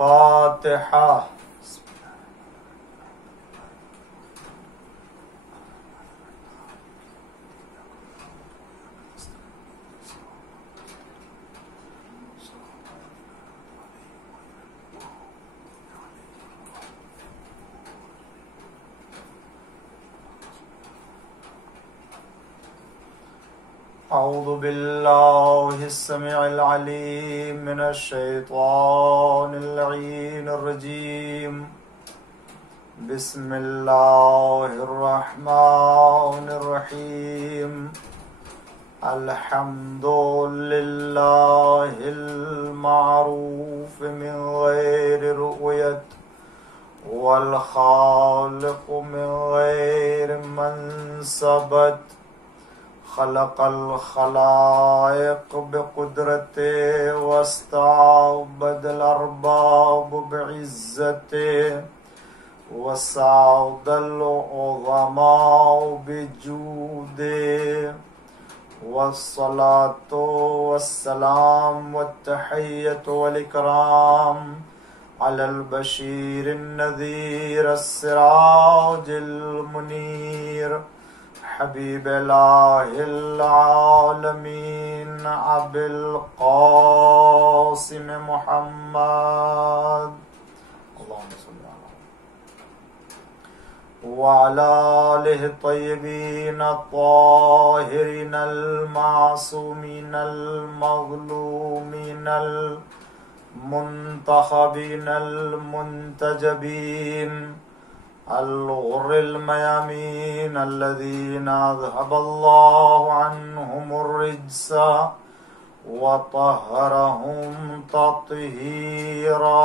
फातिहा। अऊज़ु बिल्लाहिस समीइल अलीम मिनश शैतानिर लईनिर रजीम। बिस्मिल्लाहिर रहमानिर रहीम। अल्हम्दुलिल्लाहिल मारूफ मिन गैरि रुयत वल खालिक़ु मिन गैरि मनसबत। खलक़ल खलाइक़ बिक़ुदरते वस्तअबदल अरबाब बिइज़्ज़ते वसादल उज़मा बिजूदे वस्सलातु वस्सलाम वत्तहिय्यतु वल इकराम अलल बशीरिन नज़ीर अस्सिराजिल मुनीर हबीबिल्लाहिल आलमीन अबिल क़ासिम मुहम्मद व अला आलिहि तय्यबीन ताहिरीन अल मासूमीन अल मज़लूमीन अल मुंतखबीन अल मुंतजबीन अल-ग़ुर्रिल मयामीन अल्लज़ीना अज़हबल्लाहु अन्हुमुर रिज्सा व तहहरहुम तत्हीरा।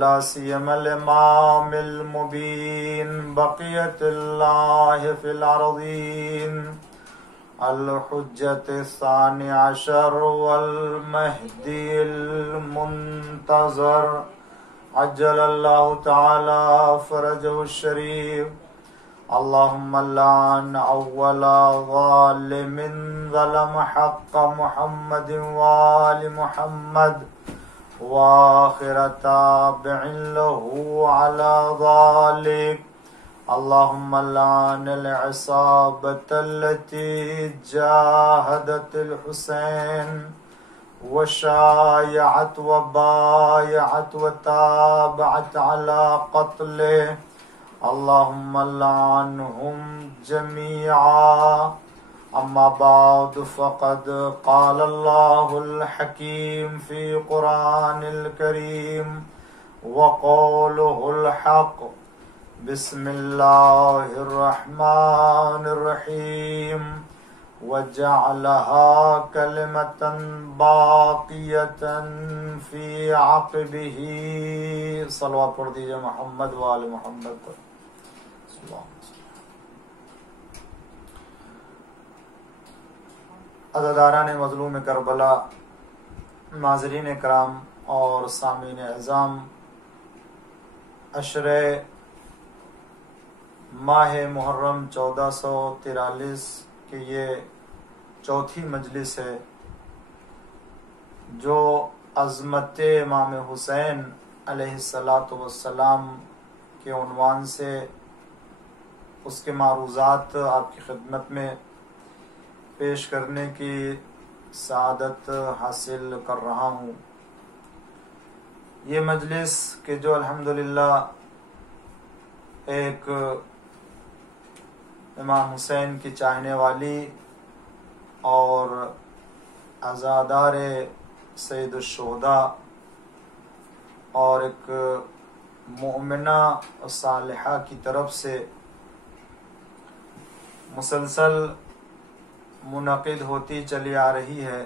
ला सियमल इमामिल मुबीन बक़ियतुल्लाहि फिल अर्ज़ीन अल-हुज्जत सानि अशर वल महदील मुंतज़र अज्जलल्लाहु तआला फ़रजहु शरीफ। अल्लाहुम्मा लान अव्वला ज़ालिमिन ज़लम हक़्क़ मुहम्मदिन व आलि मुहम्मद व आखिर ताबिइन लहु अला ज़ालिक। अल्लाहुम्मा लानिल इसाबतल्लती जाहदतिल हुसैन व शायअत व बायअत व ताबअत अला क़त्ले। अल्लाहुम्मा लानहुम जमीआ। अम्मा बाद फ़क़द क़ालल्लाहुल हकीम फ़ी क़ुरानिल करीम व क़ौलुहुल हक़। बिस्मिल्लाहिर रहमानिर रहीम व जअलहा कलिमतन बाक़ियतन फ़ी अक़बिही। सलवात पढ़ दीजिए मोहम्मद व आले मोहम्मद पर। अज़ादारान मज़लूम करबला, नाज़रीन कराम और सामीन अज़ाम, अशरे माह मुहर्रम 1443 की ये चौथी मजलिस है जो अज़मत इमाम हुसैन अलैहिस्सलातु वस्सलाम के उन्वान से उसके मारूज़ात आपकी खिदमत में पेश करने की सआदत हासिल कर रहा हूँ। ये मजलिस के जो अल्हम्दुलिल्लाह एक इमाम हुसैन की चाहने वाली और अज़ादार सैयदुश्शुहदा और एक मोमिना और सालिहा की तरफ से मुसलसल मुनक़िद होती चली आ रही है।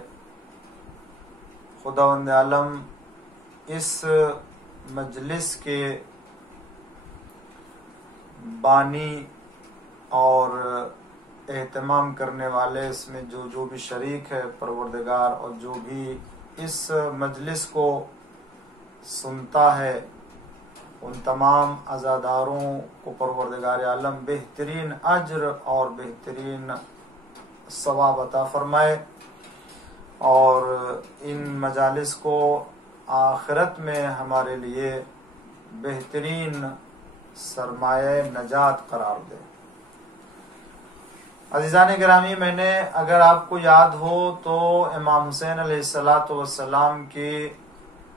खुदावंद आलम इस मजलिस के बानी और एहतमाम करने वाले, इसमें जो भी शरीक है परवरदिगार, और जो भी इस मजलिस को सुनता है, उन तमाम अज़ादारों को परवरदिगार आलम बेहतरीन अज्र और बेहतरीन सवाब अता फरमाए। और इन मजालिस को आखिरत में हमारे लिए बेहतरीन सरमाए नजात करार दे। अज़ीज़ान गिरामी, मैंने अगर आपको याद हो तो इमाम हुसैन अलैहिस्सलातु वस्सलाम की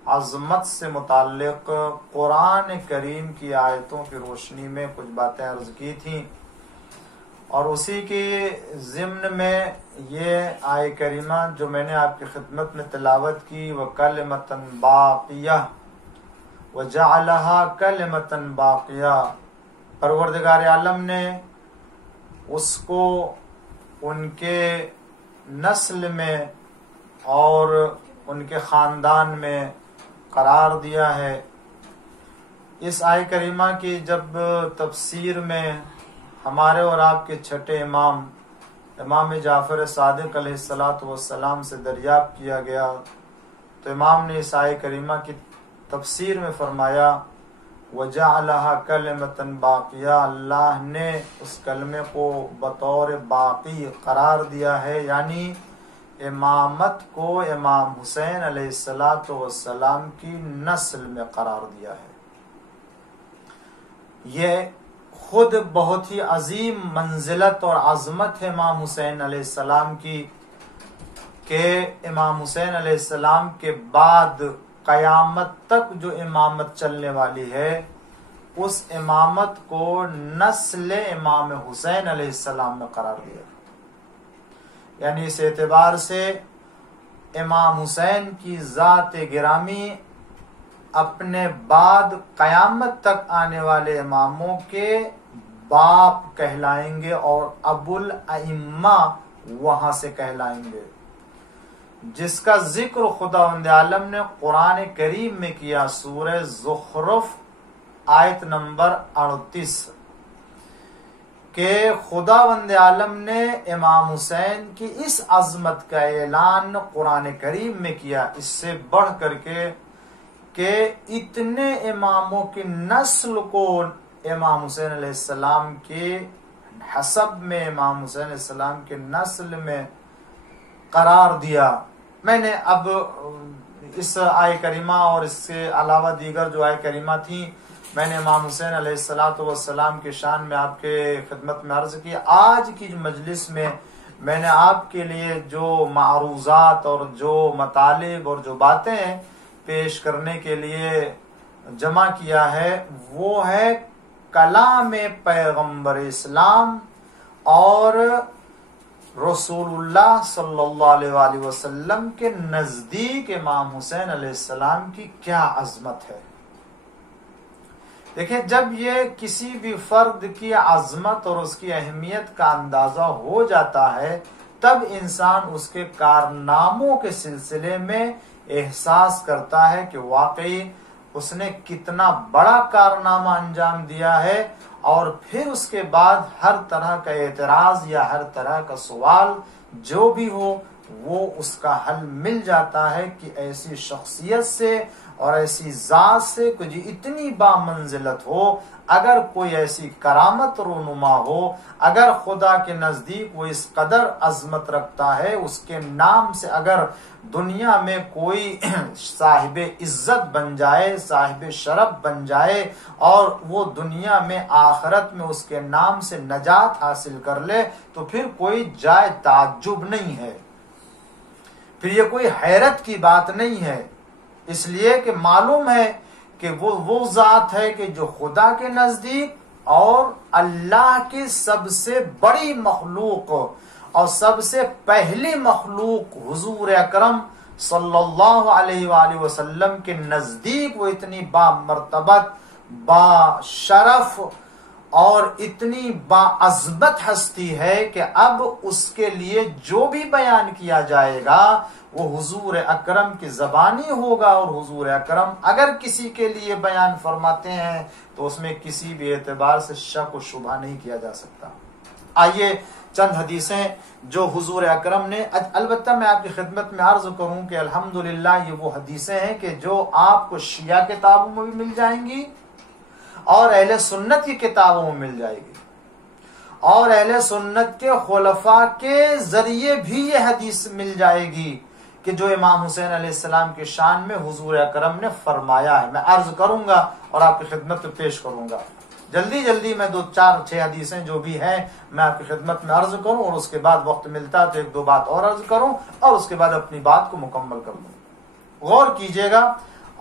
अज़मत से मुताल्लिक़ कुरान करीम की आयतों की रोशनी में कुछ बातें अर्ज़ की थी, और उसी की ज़िम्न में ये आय करीमा जो मैंने आपकी खिदमत में तिलावत की, व कलिमतन बाक़िया व जअलहा कलिमतन बाक़िया, परवरदिगार आलम ने उसको उनके नस्ल में और उनके ख़ानदान में करार दिया है। इस आय करीमा की जब तफसीर में हमारे और आपके छठे इमाम इमाम जाफ़र सादिक़ अलैहिस्सलातु वस्सलाम से दरियाफ्त किया गया, तो इमाम ने इस आय करीमा की तफसीर में फरमाया, वजअलहा कलिमतन बाक़िया, अल्लाह ने उस कलमे को बतौर बाक़ी करार दिया है, यानी इमामत को इमाम हुसैन अलैहिस्सलातु वस्सलाम की नस्ल में करार दिया है। ये खुद बहुत ही अजीम मंजिलत और अजमत है इमाम हुसैन अलैहिस्सलाम की, के इमाम हुसैन अलैहिस्सलाम के बाद कयामत तक जो इमामत चलने वाली है, उस इमामत को नस्ल इमाम हुसैन अलैहिस्सलाम में करार दिया। यानी इस एतबार से इमाम हुसैन की ज़ात गिरामी अपने बाद कयामत तक आने वाले इमामों के बाप कहलाएंगे और अबुल अइम्मा वहां से कहलाएंगे, जिसका जिक्र खुदावंद आलम ने कुरान करीम में किया। सूरह ज़ुखरुफ आयत नंबर 38 के खुदावंद आलम ने इमाम हुसैन की इस अजमत का ऐलान कुरान करीम में किया। इससे बढ़ करके के इतने इमामों की नस्ल को इमाम हुसैन अलैहिस्सलाम के हसब में, इमाम हुसैन अलैहिस्सलाम के नस्ल में करार दिया। मैंने अब इस आय करीमा और इसके अलावा दीगर जो आय करीमा थी, मैंने इमाम हुसैन अलैहिस्सलातु वस्सलाम की शान में आपके खिदमत में अर्ज की। आज की मजलिस में मैंने आपके लिए जो मारूज़ात और जो मतालिब और जो बातें पेश करने के लिए जमा किया है, वो है कलाम पैगंबर इस्लाम और रसूलुल्लाह सल्लल्लाहु अलैहि वसल्लम के नजदीक इमाम हुसैन अलैहिस्सलाम की क्या अजमत है। देखिए, जब ये किसी भी फर्द की अजमत और उसकी अहमियत का अंदाजा हो जाता है, तब इंसान उसके कारनामों के सिलसिले में एहसास करता है कि वाकई उसने कितना बड़ा कारनामा अंजाम दिया है, और फिर उसके बाद हर तरह का एतराज या हर तरह का सवाल जो भी हो, वो उसका हल मिल जाता है कि ऐसी शख्सियत से और ऐसी जात से कुछ इतनी बामंजिलत हो, अगर कोई ऐसी करामत रोनुमा हो, अगर खुदा के नजदीक वो इस कदर अजमत रखता है, उसके नाम से अगर दुनिया में कोई साहिब इज्जत बन जाए, साहिब शरफ बन जाए, और वो दुनिया में आखिरत में उसके नाम से नजात हासिल कर ले, तो फिर कोई जाए ताज्जुब नहीं है, फिर ये कोई हैरत की बात नहीं है। इसलिए कि मालूम है कि वो जात है कि जो खुदा के नजदीक और अल्लाह की सबसे बड़ी मखलूक और सबसे पहली मखलूक हुजूर अकरम सल्लल्लाहु अलैहि वसल्लम के नजदीक वो इतनी बामर्तबत, बाशरफ और इतनी बाअज़मत हस्ती है कि अब उसके लिए जो भी बयान किया जाएगा वो हुजूर अकरम की ज़बानी होगा, और हुजूर अकरम अगर किसी के लिए बयान फरमाते हैं तो उसमें किसी भी एतबार से शक व शुबा नहीं किया जा सकता। आइए चंद हदीसें जो हुजूर अकरम ने, अलबत्ता मैं आपकी खिदमत में अर्ज करूं कि अल्हम्दुलिल्लाह ये वो हदीसें हैं कि जो आपको शिया किताबों में भी मिल जाएंगी और अहले सुन्नत की किताबों में मिल जाएगी, और अहले सुन्नत के खुलफा के जरिए भी ये हदीस मिल जाएगी कि जो इमाम हुसैन अलैहिस्सलाम के शान में हुजूर अकरम ने फरमाया है। मैं अर्ज करूंगा और आपकी खिदमत में पेश करूंगा। जल्दी जल्दी मैं 2-4-6 हदीसें जो भी हैं मैं आपकी खिदमत में अर्ज करूं, और उसके बाद वक्त मिलता है तो 1-2 बात और अर्ज करूं, और उसके बाद अपनी बात को मुकम्मल कर लूं। गौर कीजिएगा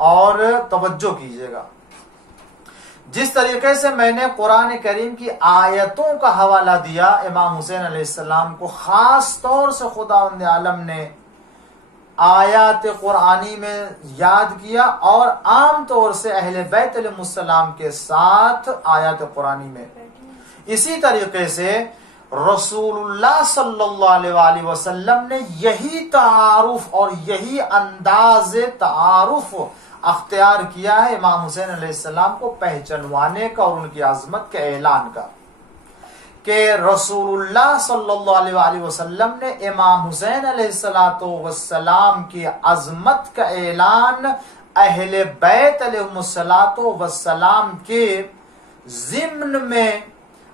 और तवज्जो कीजिएगा। जिस तरीके से मैंने कुरान करीम की आयतों का हवाला दिया, इमाम हुसैन अलैहिस्सलाम को खास तौर से खुदावंद आलम ने आयात कुरानी में याद किया, और आम तौर से अहले बैत अलैहिस्सलाम के साथ आयात कुरानी में। इसी तरीके से रसूलुल्लाह सल्लल्लाहु अलैहि वसल्लम ने यही तारुफ और यही अंदाज तारुफ अख्तियार किया है इमाम हुसैन अलैहिस्सलाम को पहचानवाने का और उनकी अजमत के ऐलान का, कि रसूलुल्लाह सल्लल्लाहु अलैहि वसल्लम ने इमाम हुसैन अलैहिस्सलाम की अजमत का ऐलान अहले बैत अलैहिस्सलाम के जिम्न में,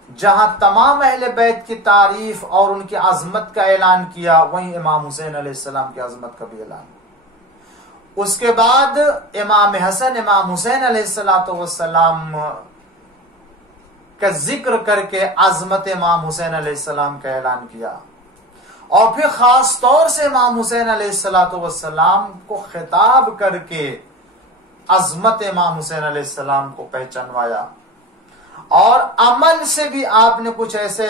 जहां तमाम अहले बैत की तारीफ और उनकी अजमत का ऐलान किया, वहीं इमाम हुसैन अलैहिस्सलाम की अजमत का भी ऐलान। उसके बाद इमाम हसन इमाम हुसैन अलैहिस्सलाम का जिक्र करके अजमत इमाम हुसैन अलैहिस्सलाम का ऐलान किया, और फिर खास तौर से इमाम हुसैन अलैहिस्सलाम को खिताब करके अजमत इमाम हुसैन अलैहिस्सलाम को पहचानवाया, और अमल से भी आपने कुछ ऐसे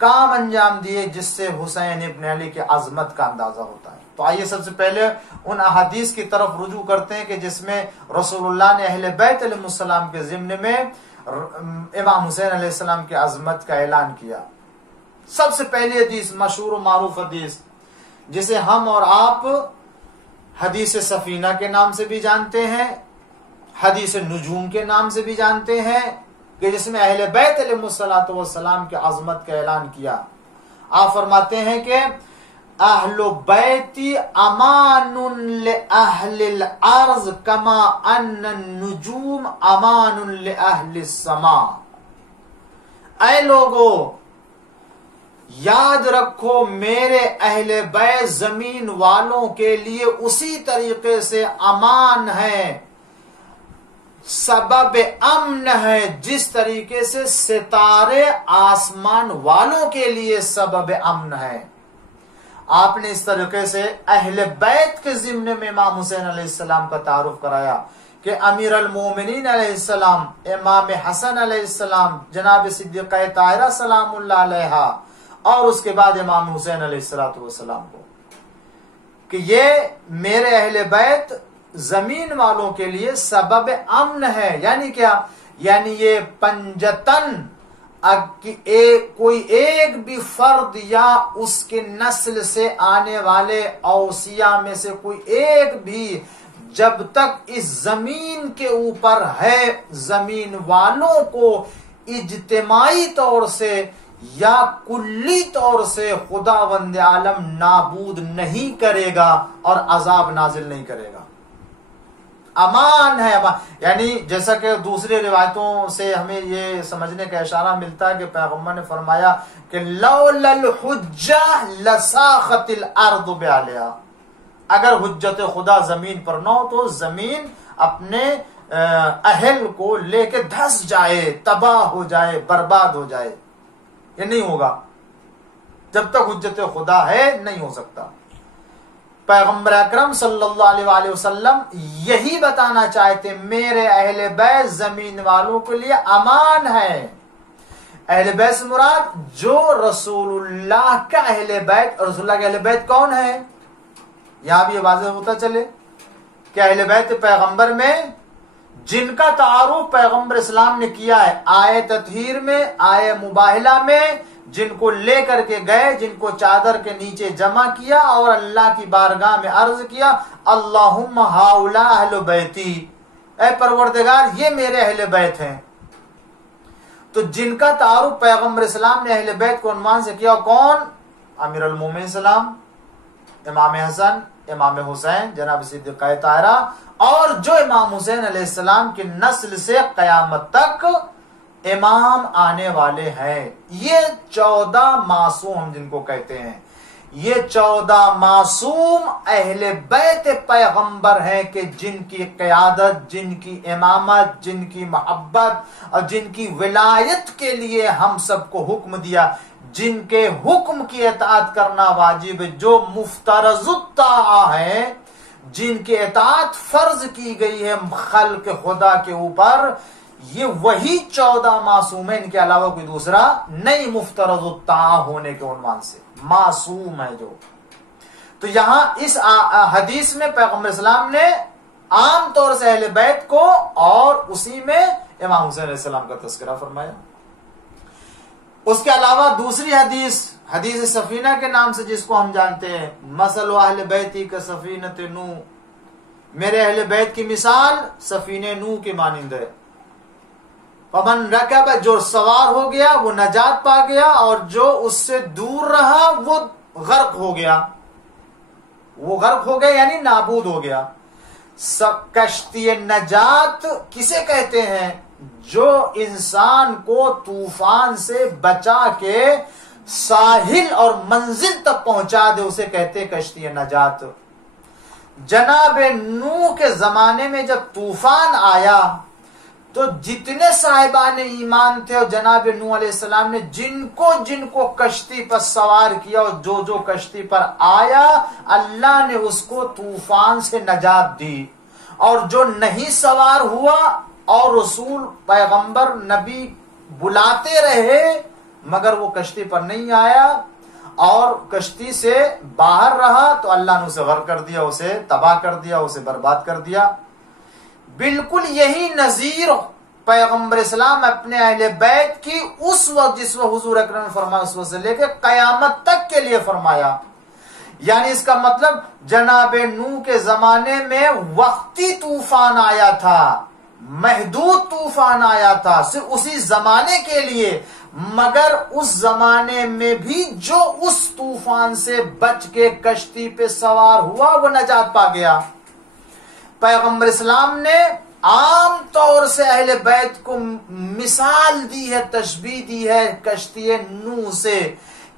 काम अंजाम दिए जिससे हुसैन इब्न अली के अजमत का अंदाजा होता है। तो आइए सबसे पहले उन अहादीस की तरफ रुजू करते हैं कि जिसमें रसूलुल्लाह ने अहले बैत अलैहिस्सलाम के ज़िम्न में इमाम हुसैन अलैहिस्सलाम की अजमत का ऐलान किया। सबसे पहली हदीस, मशहूर और मारूफ हदीस, जिसे हम और आप हदीस सफीना के नाम से भी जानते हैं, हदीस नुजूम के नाम से भी जानते हैं, कि जिसमें अहले बैत अलैहिस्सलाम के अजमत का ऐलान किया। आप फरमाते हैं कि अहलु बैती अमानुन ले अहलिल अर्ज कमा अन्नन नुजूम अमानुन ले अहलिस समा। ऐ लोगो, याद रखो मेरे अहले बैत जमीन वालों के लिए उसी तरीके से अमान है, सबब अमन है, जिस तरीके से सितारे आसमान वालों के लिए सबब अमन है। आपने इस तरीके से अहले बैत के जिम्मे में इमाम हुसैन अलैहिस्सलाम का तारुफ कराया कि अमीर अल मोमिनीन अलैहिस्सलाम, इमाम हसन अलैहिस्सलाम, जनाब सिद्दीक़ा ताहिरा सलामुल्लाह अलैहा, और उसके बाद इमाम हुसैन अलैहिस्सलाम को, कि ये मेरे अहले बैत जमीन वालों के लिए सबब अमन है। यानी क्या? यानी ये पंजतन कोई एक भी फर्द या उसके नस्ल से आने वाले औसिया में से कोई एक भी जब तक इस जमीन के ऊपर है, जमीन वालों को इज्तिमाई तौर से या कुल्ली तौर से खुदावंद आलम नाबूद नहीं करेगा और अजाब नाजिल नहीं करेगा। अमान है, अमान। यानी जैसा कि दूसरी रिवायतों से हमें ये समझने का इशारा मिलता है कि पैगम्बर ने फरमाया कि लौलल हुज्जा लसाखतिल अर्द बिअलिहा, अगर हुज्जत खुदा जमीन पर न हो तो जमीन अपने अहल को लेके धस जाए, तबाह हो जाए, बर्बाद हो जाए। ये नहीं होगा, जब तक हुज्जत खुदा है नहीं हो सकता। पैगम्बर अकरम सल्लल्लाहु अलैहि वसल्लम यही बताना चाहते, मेरे अहले बैत जमीन वालों के लिए अमान है। अहले बैत से मुराद जो रसूलुल्लाह का अहले बैत, रसूलुल्लाह के अहले बैत कौन है, यहां भी वाज़ेह होता चले कि अहले बैत पैगंबर में जिनका तारुफ पैगंबर इस्लाम ने किया है आये ततहीर में, आये मुबाहिला में, जिनको लेकर के गए, जिनको चादर के नीचे जमा किया और अल्लाह की बारगाह में अर्ज किया, अल्लाहुम्मा हाउला अहले बैती, ऐ परवरदिगार ये मेरे अहले बैत हैं। तो जिनका तारुफ पैगंबर इस्लाम ने अहले बैत को उन्वान से किया, कौन? अमीर अल मोमिनीन सलाम, इमाम हसन, इमाम हुसैन, जनाब सिद्दीक़ा ताहिरा, और जो इमाम हुसैन अलैहिस्सलाम की नस्ल से कयामत तक इमाम आने वाले हैं। ये 14 मासूम हम जिनको कहते हैं, ये 14 मासूम अहले बैत पैगंबर हैं कि जिनकी क़यादत, जिनकी इमामत, जिनकी मोहब्बत और जिनकी विलायत के लिए हम सबको हुक्म दिया, जिनके हुक्म की इताअत करना वाजिब है, जो मुफ्तरज़ुत्ताआ है, जिनकी इताअत फर्ज की गई है खल्क़ खुदा के ऊपर, ये वही 14 मासूम है, इनके अलावा कोई दूसरा नहीं मुफ्तरज़ुत्ताआ होने के उन्वान से मासूम है जो। तो यहां इस हदीस में पैगंबर इस्लाम ने आम तौर से अहले बैत को और उसी में इमाम हुसैन अलैहिस्सलाम का तज़किरा फरमाया। उसके अलावा दूसरी हदीस, हदीस सफीना के नाम से जिसको हम जानते हैं, मसल अहले बैती का सफीनत नू, मेरे अहले बैत की मिसाल सफीने नू के मानिंद है। पवन रकब, जो सवार हो गया वो नजात पा गया और जो उससे दूर रहा वो गर्क हो गया, वो गर्क हो गया यानी नाबूद हो गया। सब कश्ती नजात किसे कहते हैं? जो इंसान को तूफान से बचा के साहिल और मंजिल तक पहुंचा दे उसे कहते हैं कश्ती नजात। जनाब नूह के जमाने में जब तूफान आया तो जितने साहिबान ईमान थे और जनाब नूह अलैहिस्सलाम ने जिनको जिनको कश्ती पर सवार किया और जो जो कश्ती पर आया अल्लाह ने उसको तूफान से नजात दी, और जो नहीं सवार हुआ और रसूल पैगंबर नबी बुलाते रहे मगर वो कश्ती पर नहीं आया और कश्ती से बाहर रहा तो अल्लाह ने उसे गर्क कर दिया, उसे तबाह कर दिया, उसे बर्बाद कर दिया। बिल्कुल यही नजीर पैगंबर इस्लाम अपने अहले बैत की उस वक्त जिस वक्त हुजूर अकरम ने फरमाया उस वक्त से लेकर कयामत तक के लिए फरमाया। यानी इसका मतलब जनाब नूह के जमाने में वक्ती तूफान आया था, महदूद तूफान आया था सिर्फ उसी जमाने के लिए, मगर उस जमाने में भी जो उस तूफान से बच के कश्ती पे सवार हुआ वो नजात पा गया। पैगंबर इस्लाम ने आम तौर से अहले बैत को मिसाल दी है, तशबीह दी है कश्ती नूह से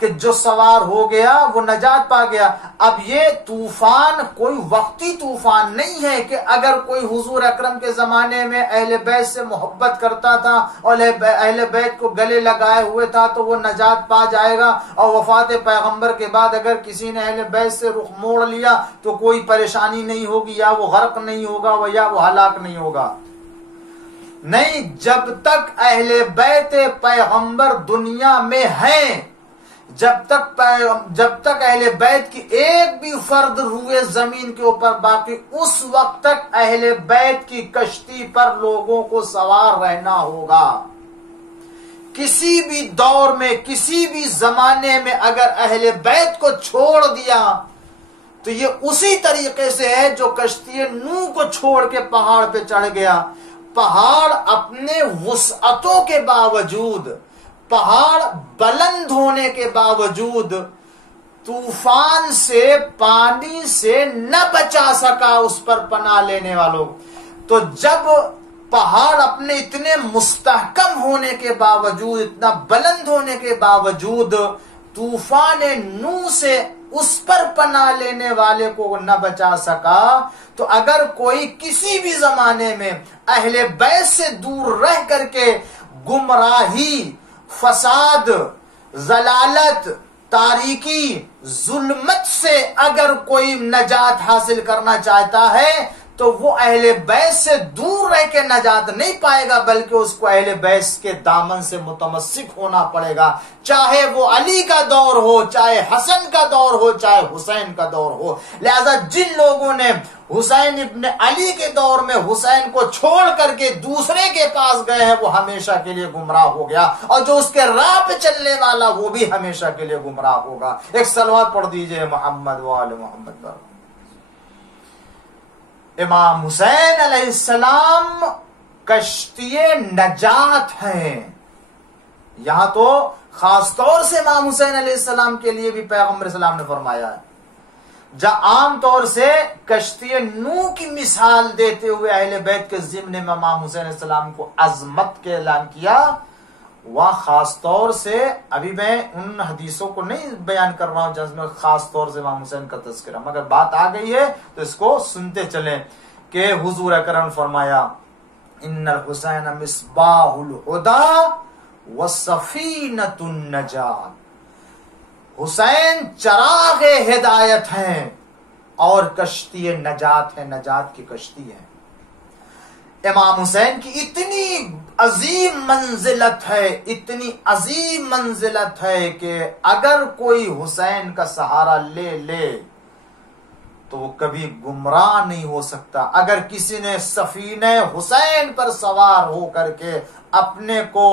कि जो सवार हो गया वो नजात पा गया। अब ये तूफान कोई वक्ती तूफान नहीं है कि अगर कोई हुजूर अकरम के जमाने में अहले बैत से मोहब्बत करता था और अहले बैत को गले लगाए हुए था तो वो नजात पा जाएगा, और वफात पैगंबर के बाद अगर किसी ने अहले बैत से रुख मोड़ लिया तो कोई परेशानी नहीं होगी, या वो गर्क नहीं होगा या वो हलाक नहीं होगा। नहीं, जब तक अहले बैत पैगंबर दुनिया में हैं, जब तक अहले बैत की एक भी फर्द हुए जमीन के ऊपर बाकी, उस वक्त तक अहले बैत की कश्ती पर लोगों को सवार रहना होगा। किसी भी दौर में किसी भी जमाने में अगर अहले बैत को छोड़ दिया तो ये उसी तरीके से है जो कश्ती नूह को छोड़ के पहाड़ पे चढ़ गया। पहाड़ अपने वुसअतों के बावजूद, पहाड़ बुलंद होने के बावजूद तूफान से, पानी से न बचा सका उस पर पनाह लेने वालों। तो जब पहाड़ अपने इतने मुस्तहकम होने के बावजूद, इतना बुलंद होने के बावजूद तूफान नूह से उस पर पनाह लेने वाले को न बचा सका, तो अगर कोई किसी भी जमाने में अहले बैत से दूर रह करके गुमराही, फसाद, जलालत, तारीकी, जुल्मत से अगर कोई नजात हासिल करना चाहता है तो वो अहले बैत से दूर रह के नजात नहीं पाएगा, बल्कि उसको अहले बैत के दामन से मुतमस्सिक होना पड़ेगा। चाहे वो अली का दौर हो, चाहे हसन का दौर हो, चाहे हुसैन का दौर हो। लिहाजा जिन लोगों ने हुसैन इब्ने अली के दौर में हुसैन को छोड़ करके दूसरे के पास गए हैं वो हमेशा के लिए गुमराह हो गया, और जो उसके राह पे चलने वाला वो भी हमेशा के लिए गुमराह होगा। एक सलवात पढ़ दीजिए मोहम्मद व आले मोहम्मद पर। इमाम हुसैन अलैहिस्सलाम कश्ती नजात हैं। यहां तो खास तौर से इमाम हुसैन अलैहिस्सलाम के लिए भी पैगंबर सलाम ने फरमाया है। जहां आम तौर से कश्ती नूह की मिसाल देते हुए अहले बैत के जिम्ने में इमाम हुसैन अलैहिस्सलाम को अजमत के ऐलान किया, वह खास तौर से, अभी मैं उन हदीसों को नहीं बयान कर रहा हूं जिसमें खास तौर से इमाम हुसैन का तज़किरा, मगर बात आ गई है तो इसको सुनते चलें कि हुजूर अकरम फरमाया इन्नल हुसैन मिस्बाहुल हुदा व सफीनतुन नजात। हुसैन चराग हिदायत हैं और कश्ती नजात है, नजात की कश्ती है। इमाम हुसैन की इतनी अजीम मंजिलत है, इतनी अजीम मंजिलत है कि अगर कोई हुसैन का सहारा ले ले तो वो कभी गुमराह नहीं हो सकता। अगर किसी ने सफीने हुसैन पर सवार हो करके अपने को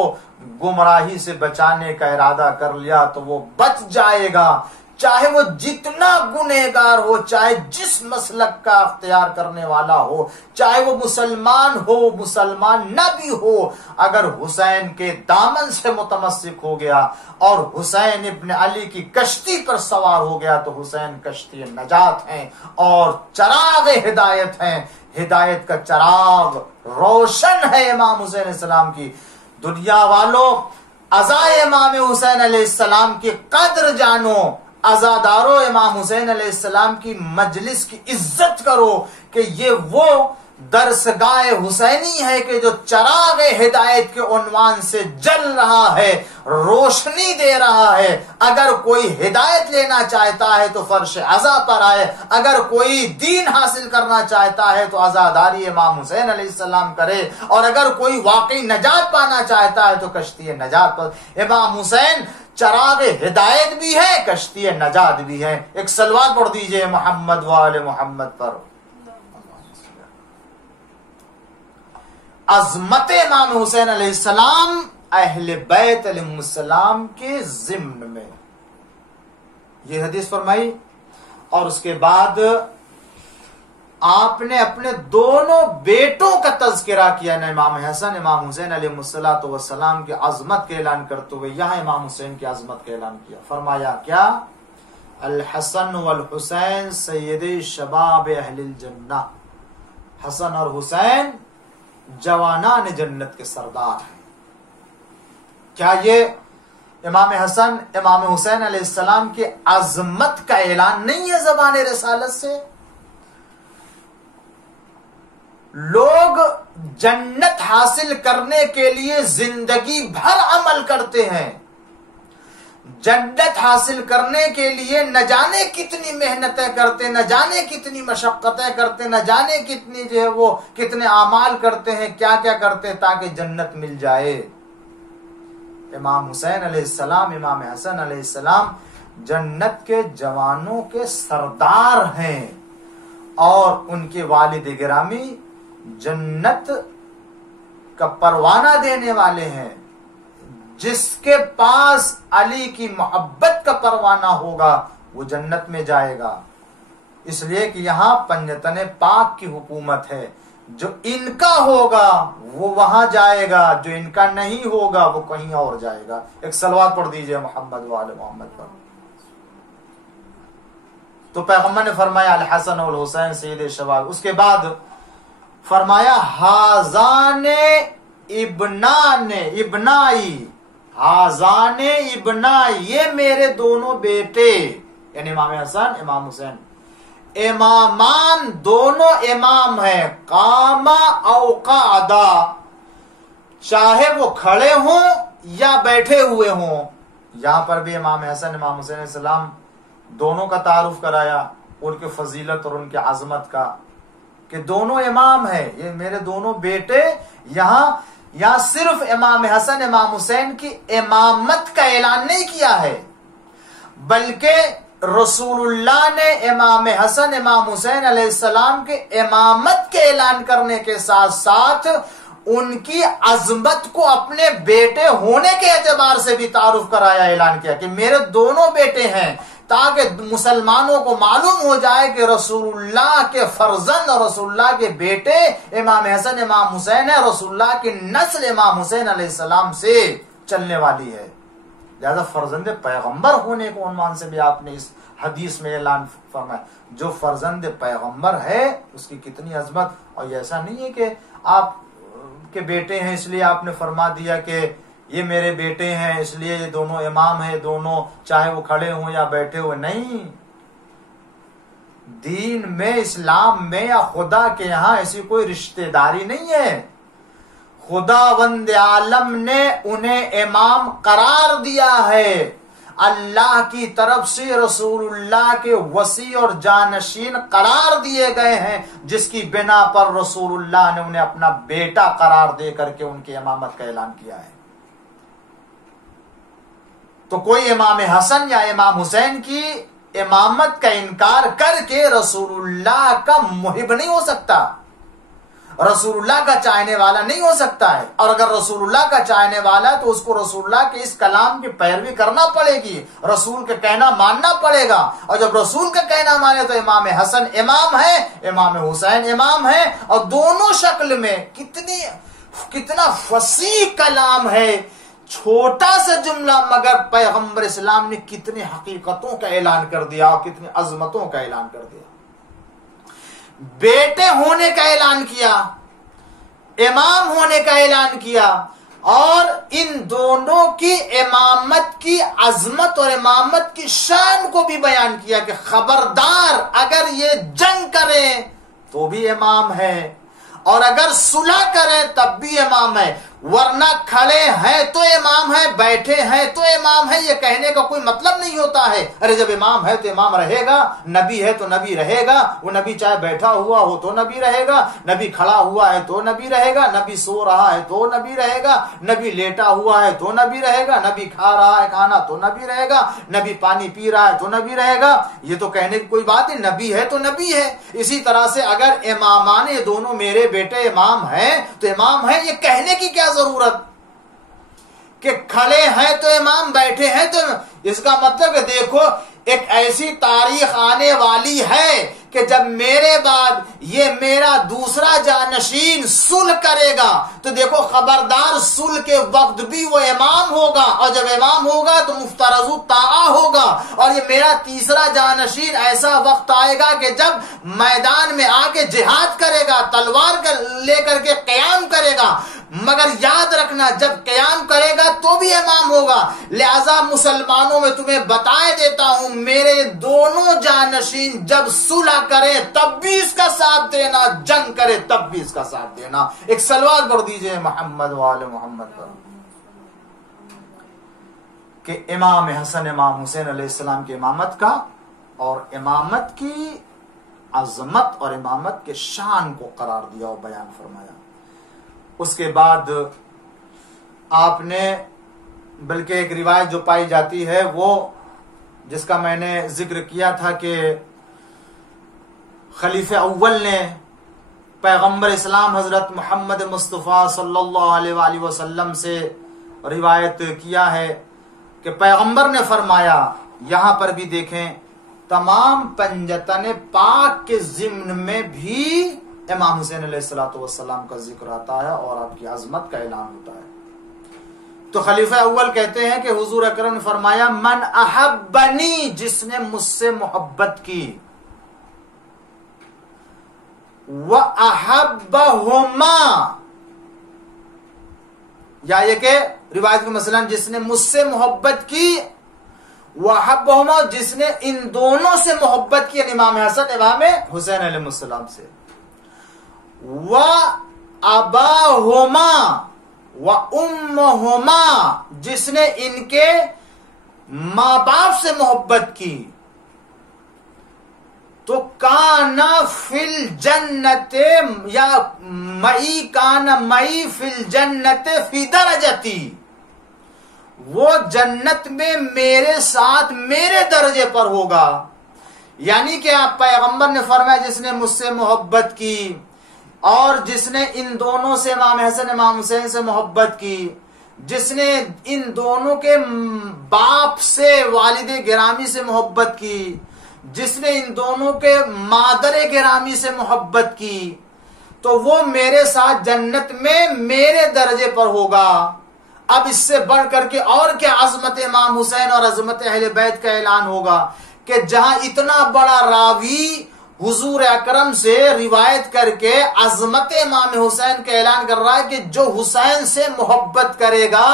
गुमराही से बचाने का इरादा कर लिया तो वो बच जाएगा, चाहे वो जितना गुनहगार हो, चाहे जिस मसलक का अख्तियार करने वाला हो, चाहे वो मुसलमान हो मुसलमान न भी हो। अगर हुसैन के दामन से मुतमस्सिक हो गया और हुसैन इब्न अली की कश्ती पर सवार हो गया तो हुसैन कश्ती नजात हैं और चराग हिदायत हैं। हिदायत का चराग रोशन है इमाम हुसैन अलैहिस्सलाम की। दुनिया वालों, अज़ा इमाम हुसैन अलैहिस्सलाम की कद्र जानो, अज़ादारो इमाम हुसैन अलैहिस्सलाम की मजलिस की इज्जत करो कि ये वो दरसगाह हुसैनी है कि जो चराग हिदायत के उन्वान से जल रहा है, रोशनी दे रहा है। अगर कोई हिदायत लेना चाहता है तो फर्श अज़ा पर आए, अगर कोई दीन हासिल करना चाहता है तो अज़ादारी इमाम हुसैन अलैहिस्सलाम करे, और अगर कोई वाकई नजात पाना चाहता है तो कश्ती नजात पर। इमाम हुसैन चराग हिदायत भी है, कश्ती नजात भी है। एक सलवात पढ़ दीजिए मोहम्मद वाले मोहम्मद पर। अजमत इमाम हुसैन अलैहिस्सलाम अहले बैत अलैहिस्सलाम के जिम्न में ये हदीस फरमाई। और उसके बाद आपने अपने दोनों बेटों का तज़किरा किया ना, इमाम हसन इमाम हुसैन अलैहिस्सलाम की अजमत का ऐलान करते हुए यहां इमाम हुसैन की अजमत का ऐलान किया। फरमाया क्या, अल हसन वल हुसैन सय्यदे शबाब अहलिल जन्नह। हसन और हुसैन जवानान जन्नत के सरदार हैं। क्या ये इमाम हसन इमाम हुसैन अलैहिस्सलाम की अजमत का ऐलान नहीं है ज़बान रिसालत से? लोग जन्नत हासिल करने के लिए जिंदगी भर अमल करते हैं, जन्नत हासिल करने के लिए न जाने कितनी मेहनतें करते, न जाने कितनी मशक्कतें करते, न जाने कितनी जो है वो कितने आमाल करते हैं, क्या क्या करते हैं ताकि जन्नत मिल जाए। इमाम हुसैन अलैहिस्सलाम इमाम हसन अलैहिस्सलाम जन्नत के जवानों के सरदार हैं और उनके वालिद गिरामी जन्नत का परवाना देने वाले हैं। जिसके पास अली की मोहब्बत का परवाना होगा वो जन्नत में जाएगा, इसलिए कि यहां पंजतन पाक की हुकूमत है। जो इनका होगा वो वहां जाएगा, जो इनका नहीं होगा वो कहीं और जाएगा। एक सलवात पढ़ दीजिए मोहम्मद वाले मोहम्मद पर। तो पैगंबर ने फरमाया अल हसन और हुसैन सैयद शबाब। उसके बाद फरमाया हाजाने इब्नाने इब्नाई, हाजाने इब्नाई, ये मेरे दोनों बेटे, यानी इमाम हसन इमाम हुसैन इमामान, दोनों इमाम हैं। कामा औ कादा, चाहे वो खड़े हों या बैठे हुए हों। यहां पर भी इमाम हसन इमाम हुसैन सलाम दोनों का तारुफ कराया, उनके फजीलत और उनके आजमत का, कि दोनों इमाम है, ये मेरे दोनों बेटे। यहां सिर्फ इमाम हसन इमाम हुसैन की इमामत का ऐलान नहीं किया है, बल्कि रसूलुल्लाह ने इमाम हसन इमाम हुसैन अलैहिस्सलाम के इमामत के ऐलान करने के साथ साथ उनकी अजमत को अपने बेटे होने के एतबार से भी तारुफ कराया, ऐलान किया कि मेरे दोनों बेटे हैं, ताकि मुसलमानों को मालूम हो जाए कि रसूलुल्लाह के फर्जंद और रसूलुल्लाह के बेटे इमाम हसन इमाम हुसैन है, रसूलुल्लाह की नस्ल इमाम हुसैन अलैहिस्सलाम से चलने वाली है। लिहाजा फर्जंद पैगंबर होने को उन्वान से भी आपने इस हदीस में ऐलान फरमाया। जो फर्जंद पैगंबर है उसकी कितनी अजमत। और ऐसा नहीं है कि आप के बेटे हैं इसलिए आपने फरमा दिया कि ये मेरे बेटे हैं इसलिए ये दोनों इमाम है, दोनों चाहे वो खड़े हों या बैठे हुए, नहीं। दीन में, इस्लाम में या खुदा के यहां ऐसी कोई रिश्तेदारी नहीं है। खुदावंद आलम ने उन्हें इमाम करार दिया है, अल्लाह की तरफ से रसूलुल्लाह के वसी और जानशीन करार दिए गए हैं, जिसकी बिना पर रसूलुल्लाह ने उन्हें अपना बेटा करार दे करके उनकी इमामत का ऐलान किया है। तो कोई इमाम हसन या इमाम हुसैन की इमामत का इनकार करके रसूलुल्लाह का मुहिब नहीं हो सकता, रसूलुल्लाह का चाहने वाला नहीं हो सकता है। और अगर रसूलुल्लाह का चाहने वाला है तो उसको रसूलुल्लाह के इस कलाम की पैरवी करना पड़ेगी, रसूल का कहना मानना पड़ेगा। और जब रसूल का कहना माने तो इमाम हसन इमाम है, इमाम हुसैन इमाम है, और दोनों शक्ल में कितना फसीह कलाम है, छोटा सा जुमला, मगर पैगंबर इस्लाम ने कितनी हकीकतों का ऐलान कर दिया और कितनी अजमतों का ऐलान कर दिया। बेटे होने का ऐलान किया, इमाम होने का ऐलान किया, और इन दोनों की इमामत की अजमत और इमामत की शान को भी बयान किया कि खबरदार अगर ये जंग करें तो भी इमाम है, और अगर सुलह करें तब भी इमाम है, वरना खड़े हैं तो इमाम है, बैठे हैं तो इमाम है। ये कहने का कोई मतलब नहीं होता है। अरे जब इमाम है तो इमाम रहेगा, नबी है तो नबी रहेगा। वो नबी चाहे बैठा हुआ हो तो नबी रहेगा, नबी खड़ा हुआ है तो नबी रहेगा, नबी सो रहा है तो नबी रहेगा, नबी लेटा हुआ है तो नबी रहेगा, नबी खा रहा है खाना तो नबी रहेगा, नबी पानी पी रहा है तो नबी रहेगा। ये तो कहने की कोई बात नहीं, नबी है तो नबी है। इसी तरह से अगर इमामान ये दोनों मेरे बेटे इमाम हैं तो इमाम है, ये कहने की क्या जरूरत कि खड़े हैं तो इमाम, बैठे हैं तो। इसका मतलब देखो एक ऐसी तारीख आने वाली है कि जब मेरे बाद ये मेरा दूसरा जानशीन सुलह करेगा तो देखो खबरदार सुलह के वक्त भी वो इमाम होगा, और जब इमाम होगा तो मुफ्तरजु ताआ होगा। और ये मेरा तीसरा जानशीन ऐसा वक्त आएगा कि जब मैदान में आके जिहाद करेगा, तलवार लेकर के क़याम करेगा, मगर याद रखना जब क़याम करेगा तो भी इमाम होगा। लिहाजा मुसलमानों में तुम्हें बताए देता हूं, मेरे दोनों जानशीन जब सुलह करे तब भी इसका साथ देना, जंग करे तब भी इसका साथ देना। एक सलवात पढ़ दीजिए मोहम्मद वाले मोहम्मद पर कि इमाम हसन इमाम हुसैन अलैहिस्सलाम की इमामत का और इमामत की अजमत और इमामत के शान को करार दिया और बयान फरमाया। उसके बाद आपने, बल्कि एक रिवायत जो पाई जाती है वो जिसका मैंने जिक्र किया था कि खलीफे अव्वल ने पैगंबर इस्लाम हजरत मोहम्मद मुस्तफ़ा सल्लल्लाहु अलैहि वसल्लम से रिवायत किया है कि पैगंबर ने फरमाया, यहां पर भी देखें, तमाम पंजतन पाक के ज़िम्न में भी इमाम हुसैन अलैहिस्सलातु वस्सलाम का जिक्र आता है और आपकी अजमत का ऐलान होता है। तो खलीफा अव्वल कहते हैं कि हुजूर अकरम ने फरमाया, मन अहब्बनी, जिसने मुझसे मोहब्बत की, व अहब्बहुमा, या ये के रिवायत में मसलन जिसने मुझसे मोहब्बत की, व अहब्बहुमा, जिसने इन दोनों से मोहब्बत की, इमाम हसन इमाम हुसैन अलैहिस्सलाम से, व अबाहुमा व उम्मुहुमा, जिसने इनके मां बाप से मोहब्बत की, तो काना फिल जन्नते, या मई काना मई फिल जन्नते फी दरजती, वो जन्नत में मेरे साथ मेरे दर्जे पर होगा। यानी कि आप पैगंबर ने फरमाया जिसने मुझसे मोहब्बत की और जिसने इन दोनों से, इमाम हसन इमाम हुसैन से मोहब्बत की, जिसने इन दोनों के बाप से, वालिद गिरामी से मोहब्बत की, जिसने इन दोनों के मादर गिरामी से मोहब्बत की, तो वो मेरे साथ जन्नत में मेरे दर्जे पर होगा। अब इससे बढ़ करके और क्या अजमत इमाम हुसैन और अजमत अहले बैत का ऐलान होगा कि जहां इतना बड़ा रावी हुजूर अकरम से रिवायत करके अजमत इमाम हुसैन का ऐलान कर रहा है कि जो हुसैन से मोहब्बत करेगा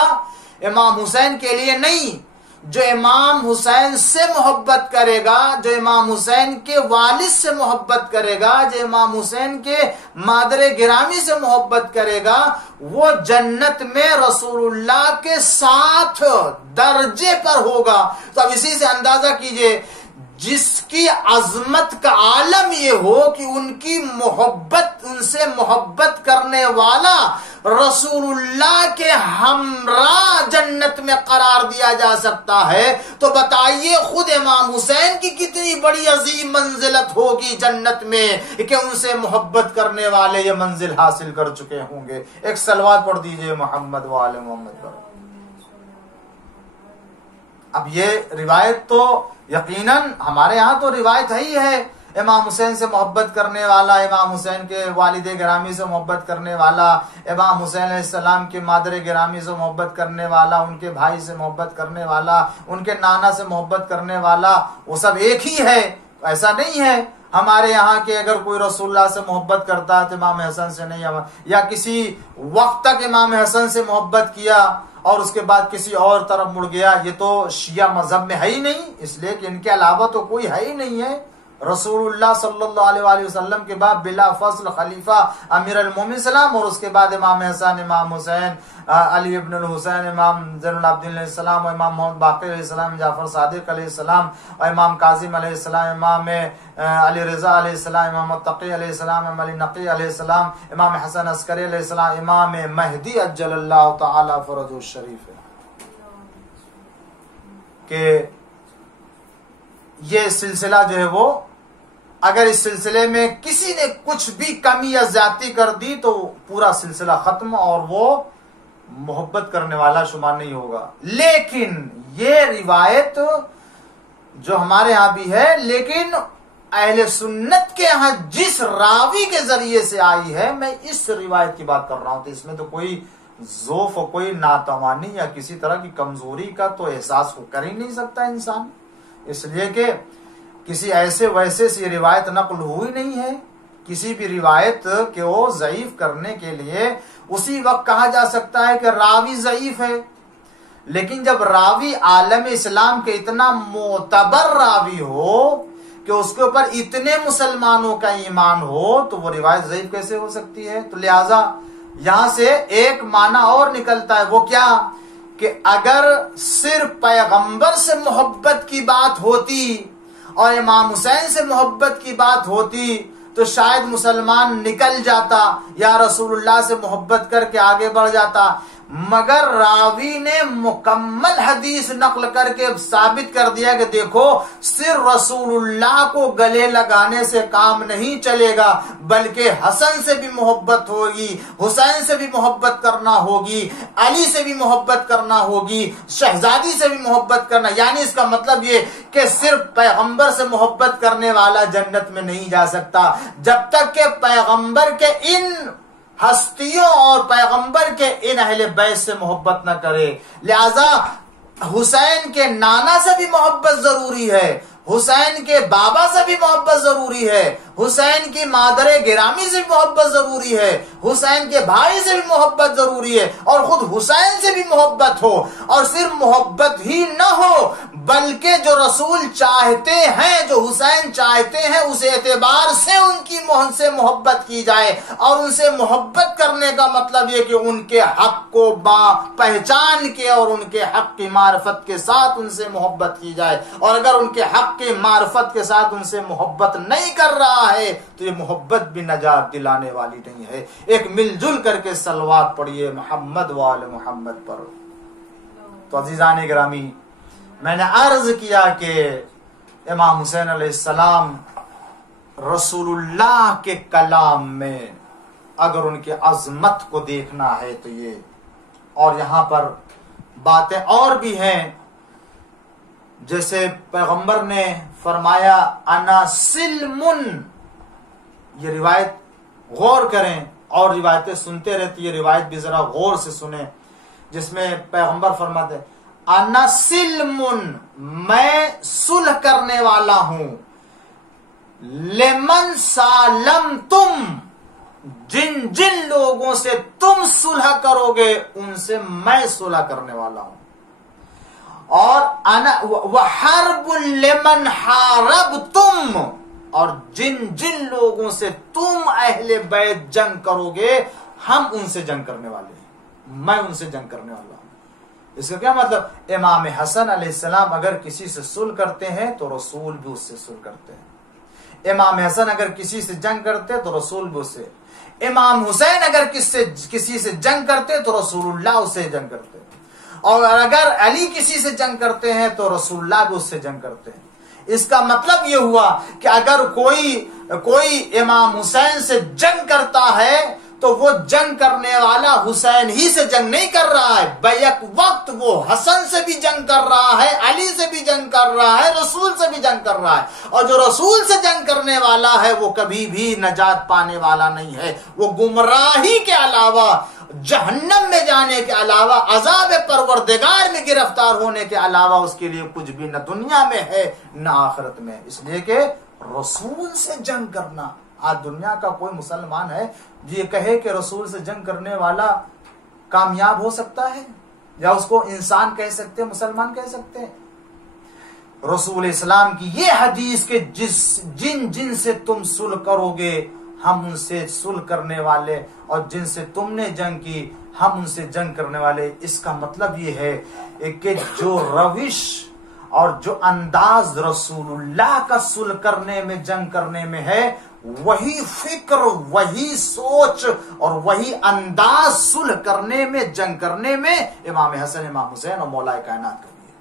इमाम हुसैन के लिए नहीं। जो इमाम हुसैन से मोहब्बत करेगा, जो इमाम हुसैन के वालिद से मोहब्बत करेगा, जो इमाम हुसैन के मादरे गिरामी से मोहब्बत करेगा, वो जन्नत में रसूलुल्लाह के साथ दर्जे पर होगा। तो अब इसी से अंदाजा कीजिए, जिसकी अजमत का आलम ये हो कि उनकी मोहब्बत, उनसे मोहब्बत करने वाला रसूलुल्लाह के हमरा जन्नत में करार दिया जा सकता है, तो बताइए खुद इमाम हुसैन की कितनी बड़ी अजीम मंजिलत होगी जन्नत में कि उनसे मोहब्बत करने वाले ये मंजिल हासिल कर चुके होंगे। एक सलवात पढ़ दीजिए मोहम्मद व आले मोहम्मद पर। अब ये रिवायत तो यकीनन हमारे यहाँ तो रिवायत है ही है, इमाम हुसैन से मोहब्बत करने वाला, इमाम हुसैन के वालिदे गिरामी से मोहब्बत करने वाला, इमाम हुसैन अलैहिस्सलाम के मादरे गिरामी से मोहब्बत करने वाला, उनके भाई से मोहब्बत करने वाला, उनके नाना से मोहब्बत करने वाला, वो सब एक ही है। ऐसा नहीं है हमारे यहाँ के अगर कोई रसूलुल्लाह से मोहब्बत करता है तो इमाम हसन से नहीं, या किसी वक्त तक इमाम हसन से मोहब्बत किया और उसके बाद किसी और तरफ मुड़ गया, ये तो शिया मजहब में है ही नहीं, इसलिए कि इनके अलावा तो कोई है ही नहीं है। रसूलुल्लाह सल्लल्लाहु अलैहि वसल्लम के बाद बिला फस्ल खलीफा अमीर अल-मोमिनीन सलाम, और उसके बाद इमाम हसन, इमाम हुसैन, अली इब्न हुसैन, इमाम ज़ैनुल आबिदीन अलैहिस्सलाम, इमाम मोहम्मद बाक़िर अलैहिस्सलाम, जाफर सादिक अलैहिस्सलाम, और इमाम कासिम अलैहिस्सलाम, इमाम अली रज़ा अलैहिस्सलाम, इमाम तक़ी अलैहिस्सलाम, इमाम अली नक़ी अलैहिस्सलाम, इमाम हसन अस्करी अलैहिस्सलाम, इमाम महदी अज्जलल्लाहु तआला फ़रजुहु शरीफ है कि ये सिलसिला जो है वो, अगर इस सिलसिले में किसी ने कुछ भी कमी या ज्यादती कर दी तो पूरा सिलसिला खत्म और वो मोहब्बत करने वाला शुमार नहीं होगा। लेकिन ये रिवायत जो हमारे यहाँ भी है, लेकिन अहले सुन्नत के यहाँ जिस रावी के जरिए से आई है, मैं इस रिवायत की बात कर रहा हूं, तो इसमें तो कोई ज़ोफ, कोई नातवानी या किसी तरह की कमजोरी का तो एहसास कर ही नहीं सकता इंसान, इसलिए कि किसी ऐसे वैसे से रिवायत नकल हुई नहीं है। किसी भी रिवायत को ज़ईफ करने के लिए उसी वक्त कहा जा सकता है कि रावी ज़ईफ है, लेकिन जब रावी आलम इस्लाम के इतना मोतबर रावी हो कि उसके ऊपर इतने मुसलमानों का ईमान हो, तो वो रिवायत ज़ईफ कैसे हो सकती है। तो लिहाजा यहां से एक माना और निकलता है, वो क्या कि अगर सिर्फ पैगंबर से मोहब्बत की बात होती और इमाम हुसैन से मोहब्बत की बात होती तो शायद मुसलमान निकल जाता या रसूलुल्लाह से मोहब्बत करके आगे बढ़ जाता, मगर रावी ने मुकम्मल हदीस नकल करके साबित कर दिया कि देखो सिर्फ रसूलुल्लाह को गले लगाने से काम नहीं चलेगा, बल्कि हसन से भी मोहब्बत होगी, हुसैन से भी मोहब्बत करना होगी, अली से भी मोहब्बत करना होगी, शहजादी से भी मोहब्बत करना। यानी इसका मतलब ये कि सिर्फ पैगंबर से मोहब्बत करने वाला जन्नत में नहीं जा सकता जब तक के पैगंबर के इन हस्तियों और पैगंबर के इन अहले बैत से मोहब्बत न करे। लिहाजा हुसैन के नाना से भी मोहब्बत जरूरी है, हुसैन के बाबा से भी मोहब्बत जरूरी है, हुसैन की मादरे गिरामी से भी मोहब्बत जरूरी है, हुसैन के भाई से भी मोहब्बत जरूरी है, और खुद हुसैन से भी मोहब्बत हो। और सिर्फ मोहब्बत ही न हो बल्कि जो रसूल चाहते हैं, जो हुसैन चाहते हैं, उस एतबार से उनकी से मोहब्बत की जाए। और उनसे मोहब्बत करने का मतलब ये कि उनके हक को पहचान के और उनके हक की मार्फत के साथ उनसे मोहब्बत की जाए। और अगर उनके हक की मार्फत के साथ उनसे मोहब्बत नहीं कर रहा है तो ये मोहब्बत भी नजात दिलाने वाली नहीं है। एक मिलजुल करके सलवात पढ़िए मोहम्मद वाले मोहम्मद पर। तो अजीजान गिरामी, मैंने अर्ज किया कि इमाम हुसैन अलैहिस्सलाम रसूलुल्लाह के कलाम में अगर उनकी अजमत को देखना है तो ये, और यहां पर बातें और भी हैं, जैसे पैगंबर ने फरमाया अना सिल्मुन, ये रिवायत गौर करें और रिवायतें सुनते रहती है, रिवायत भी जरा गौर से सुने, जिसमें पैगंबर फरमाते अना सिल्मुन, मैं सुलह करने वाला हूं, लेमन सालम तुम, जिन जिन लोगों से तुम सुलह करोगे उनसे मैं सुलह करने वाला हूं। और अना वहरबुल लिमन हारब तुम, और जिन जिन लोगों से तुम अहले बैत जंग करोगे हम उनसे जंग करने वाले हैं, मैं उनसे जंग करने वाला हूं। इसका क्या मतलब, इमाम हसन अलैहिस्सलाम अगर किसी से सुलह करते हैं तो रसूल भी उससे सुलह करते हैं। इमाम हसन अगर किसी से जंग करते तो रसूल भी उससे, इमाम हुसैन अगर किसी से जंग करते तो रसूलुल्लाह उससे जंग करते, और अगर अली किसी से जंग करते हैं तो रसूलुल्लाह भी उससे जंग करते हैं। इसका मतलब यह हुआ कि अगर कोई इमाम हुसैन से जंग करता है तो वो जंग करने वाला हुसैन ही से जंग नहीं कर रहा है, बैक वक्त वो हसन से भी जंग कर रहा है, अली से भी जंग कर रहा है, रसूल से भी जंग कर रहा है। और जो रसूल से जंग करने वाला है वो कभी भी नजात पाने वाला नहीं है। वो गुमराही के अलावा, जहन्नम में जाने के अलावा, अजाब परवरदिगार में गिरफ्तार होने के अलावा उसके लिए कुछ भी न दुनिया में है न आखिरत में। इसलिए कि रसूल से जंग करना, आज दुनिया का कोई मुसलमान है जो ये कहे कि रसूल से जंग करने वाला कामयाब हो सकता है, या उसको इंसान कह सकते हैं, मुसलमान कह सकते हैं? रसूल इस्लाम की ये हदीस के जिन जिन से तुम सुलह करोगे हम उनसे सुलह करने वाले, और जिनसे तुमने जंग की हम उनसे जंग करने वाले। इसका मतलब ये है कि जो रविश और जो अंदाज रसूलुल्लाह का सुलह करने में, जंग करने में है, वही फिक्र, वही सोच और वही अंदाज सुलह करने में, जंग करने में इमाम हसन, इमाम हुसैन और मौलाए कायनात का भी है।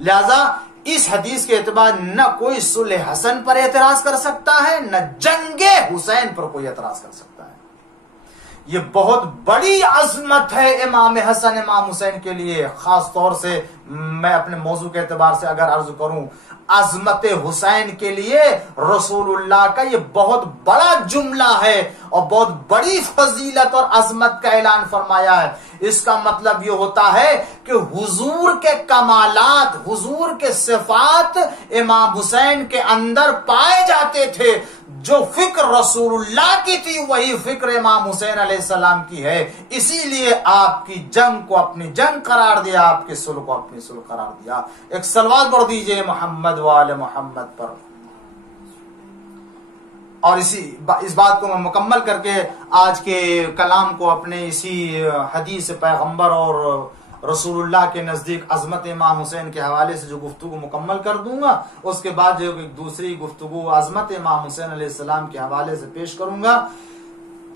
लिहाजा इस हदीस के एतबार न कोई सुलह हसन पर एतराज कर सकता है, न जंगे हुसैन पर कोई एतराज कर सकता है। ये बहुत बड़ी अजमत है इमाम हसन, इमाम हुसैन के लिए। खास तौर से मैं अपने मौजू के एतबार से अगर अर्ज करूं, अजमत हुसैन के लिए रसूलुल्लाह का ये बहुत बड़ा जुमला है और बहुत बड़ी फजीलत और अजमत का ऐलान फरमाया है। इसका मतलब ये होता है कि हुजूर के कमालात, हुजूर के सिफात इमाम हुसैन के अंदर पाए जाते थे। जो फिक्र रसूलुल्लाह की थी वही फिक्र इमाम हुसैन अलैहिस्सलाम की है। इसीलिए आपकी जंग को अपनी जंग करार दिया, आपके सुलह को अपनी सुलह करार दिया। एक सलवात पढ़ दीजिए मोहम्मद वाले मोहम्मद पर। और इस बात को मैं मुकम्मल करके आज के कलाम को अपने इसी हदीस पैगंबर और रसूलुल्लाह के नजदीक अजमत इमाम हुसैन के हवाले से जो गुफ्तगू मुकम्मल कर दूंगा, उसके बाद जो एक दूसरी गुफ्तगू अजमत इमाम हुसैन अलैहिस्सलाम के हवाले से पेश करूंगा।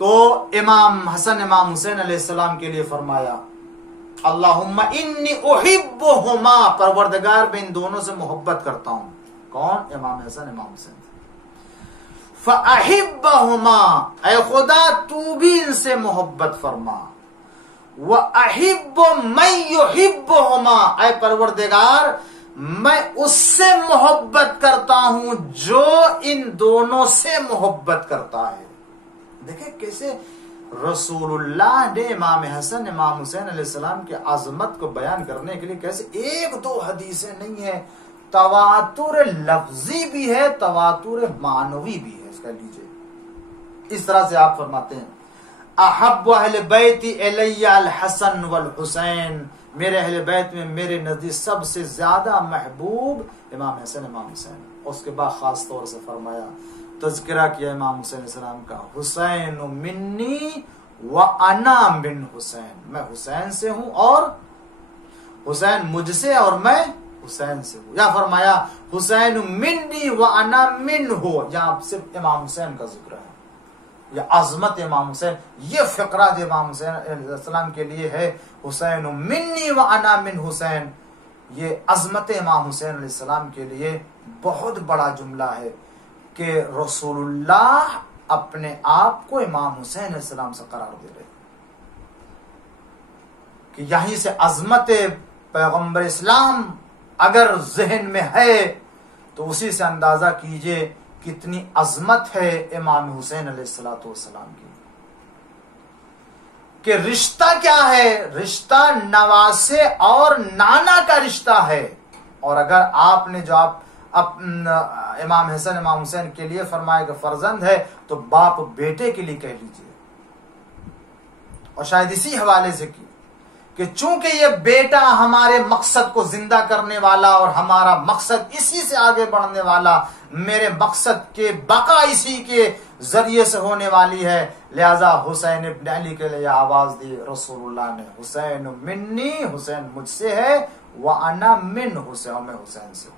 तो इमाम हसन, इमाम हुसैन अलैहिस्सलाम के लिए फरमाया, अल्लाहुम्मा इन्नी उहिब्बुहुमा, परवरदिगार मैं इन दोनों से मोहब्बत करता हूं। कौन? इमाम हसन, इमाम हुसैन। फअहिब्बहुमा, ऐ खुदा तू भी इनसे मोहब्बत फरमा। व अहिब्बु मैं युहिब्बुहुमा, ऐ परवरदिगार मैं उससे मोहब्बत करता हूं जो इन दोनों से मोहब्बत करता है। देखे कैसे रसूलुल्लाह ने इमाम हसन, इमाम हुसैन अलैहिस्सलाम के आजमत को बयान करने के लिए कैसे एक दो हदीसें नहीं है, तवातुर लफ्जी भी है, तवातुर मानवी भी है। इसका लीजिए, इस तरह से आप फरमाते हैं, अहब्बु अहले बैती इलैया अल हसन वल हुसैन, मेरे अहले बैत में मेरे नजदीक सबसे ज्यादा महबूब इमाम हसन, इमाम हुसैन। उसके बाद खास तौर से फरमाया, तज़किरा किया इमाम हुसैन सलाम का, हुसैन मिन्नी व अना मिन हुसैन, मैं हुसैन से हूं और हुसैन मुझसे और मैं हुसैन से हूं। या फरमाया हुसैन मिन्नी व अना मिन हो, यहां सिर्फ इमाम हुसैन का जिक्र है। या अजमत इमाम हुसैन, ये फिक्रा जो इमाम हुसैन सलाम के लिए है, हुसैन मिन्नी व अना मिन हुसैन, ये अजमत इमाम हुसैन सलाम के लिए बहुत बड़ा जुमला है कि रसूलुल्लाह अपने आप को इमाम हुसैन सलाम से करार दे रहे कि यहीं से अजमत पैगंबर इस्लाम अगर जहन में है तो उसी से अंदाजा कीजिए कितनी अजमत है इमाम हुसैन अलैहिस्सलाम की। कि रिश्ता क्या है? रिश्ता नवासे और नाना का रिश्ता है। और अगर आपने जो इमाम हसन इमाम हुसैन के लिए फरमाया कि फर्जंद है तो बाप बेटे के लिए कह लीजिए। और शायद इसी हवाले से कि चूंकि ये बेटा हमारे मकसद को जिंदा करने वाला और हमारा मकसद इसी से आगे बढ़ने वाला, मेरे मकसद के बका इसी के जरिए से होने वाली है, लिहाजा हुसैन इब्न अली के लिए आवाज दी रसूलुल्लाह ने, हुसैन मिन्नी, हुसैन मुझसे है, व अना मिन हुसैन, मैं हुसैन से हूं।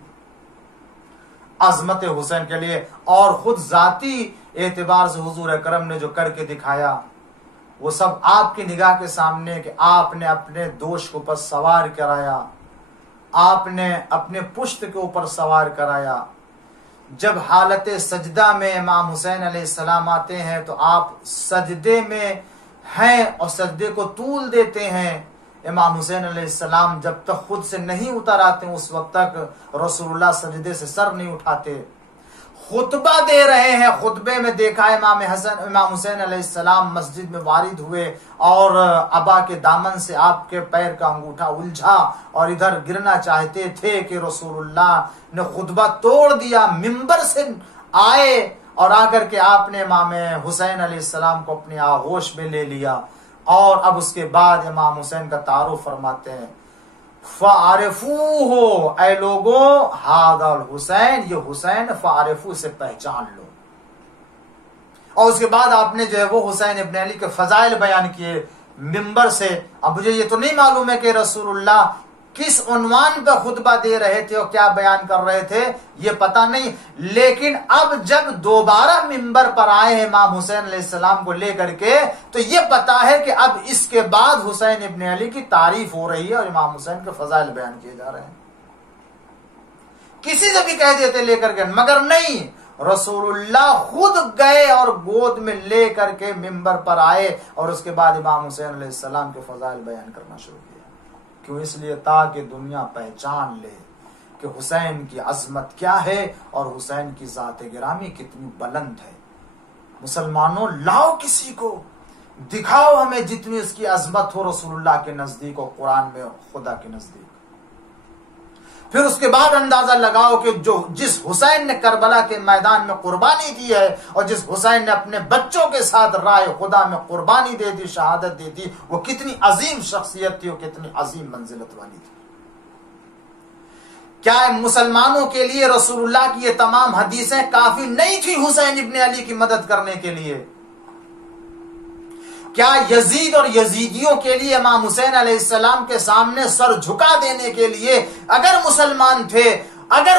अजमत हुसैन के लिए और खुद जाती एतबार से हुजूर अकरम ने जो करके दिखाया वो सब आपकी निगाह के सामने कि आपने अपने दोष के ऊपर सवार कराया, आपने अपने पुश्त के ऊपर सवार कराया। जब हालत सजदा में इमाम हुसैन अलैहिस्सलाम आते हैं तो आप सजदे में हैं और सजदे को तूल देते हैं। इमाम हुसैन अलैहिस्सलाम जब तक खुद से नहीं उतर आते उस वक्त तक रसूलुल्लाह सजदे से सर नहीं उठाते। खुतबा दे रहे हैं, खुतबे में देखा इमाम हुसैन अलैहिस्सलाम मस्जिद में वारिद हुए और अबा के दामन से आपके पैर का अंगूठा उलझा और इधर गिरना चाहते थे कि रसूलुल्लाह ने खुतबा तोड़ दिया, मिंबर से आए और आकर के आपने इमाम हुसैन अलैहिस्सलाम को अपने आगोश में ले लिया। और अब उसके बाद इमाम हुसैन का तारुफ फरमाते हैं, फारिफू हो ऐ लोगों, हादल हुसैन, ये हुसैन, फारिफू से पहचान लो। और उसके बाद आपने जो है वो हुसैन इब्न अली के फजाइल बयान किए मिंबर से। अब मुझे ये तो नहीं मालूम है कि रसूलुल्लाह किस उन्वान पर खुतबा दे रहे थे और क्या बयान कर रहे थे, ये पता नहीं, लेकिन अब जब दोबारा मिंबर पर आए हैं इमाम हुसैन अलैहिस्सलाम को लेकर के, तो ये पता है कि अब इसके बाद हुसैन इब्न अली की तारीफ हो रही है और इमाम हुसैन के फजाइल बयान किए जा रहे हैं। किसी से भी कह देते लेकर के, मगर नहीं, रसूलुल्लाह खुद गए और गोद में ले करके मिंबर पर आए और उसके बाद इमाम हुसैन अलैहिस्सलाम के फजाइल बयान करना शुरू किया। क्यों? इसलिए ताकि दुनिया पहचान ले कि हुसैन की अजमत क्या है और हुसैन की जात गिरामी कितनी बुलंद है। मुसलमानों, लाओ किसी को, दिखाओ हमें जितनी उसकी अजमत हो रसूलुल्लाह के नजदीक और कुरान में खुदा के नजदीक। फिर उसके बाद अंदाजा लगाओ कि जिस हुसैन ने करबला के मैदान में कुर्बानी दी है और जिस हुसैन ने अपने बच्चों के साथ राय खुदा में कुर्बानी दे दी, शहादत दे दी, वो कितनी अजीम शख्सियत थी और कितनी अजीम मंजिलत वाली थी। क्या मुसलमानों के लिए रसूलुल्लाह की ये तमाम हदीसें काफी नहीं थी हुसैन इब्न अली की मदद करने के लिए? क्या यजीद और यजीदियों के लिए इमाम हुसैन अलैहिस्सलाम के सामने सर झुका देने के लिए अगर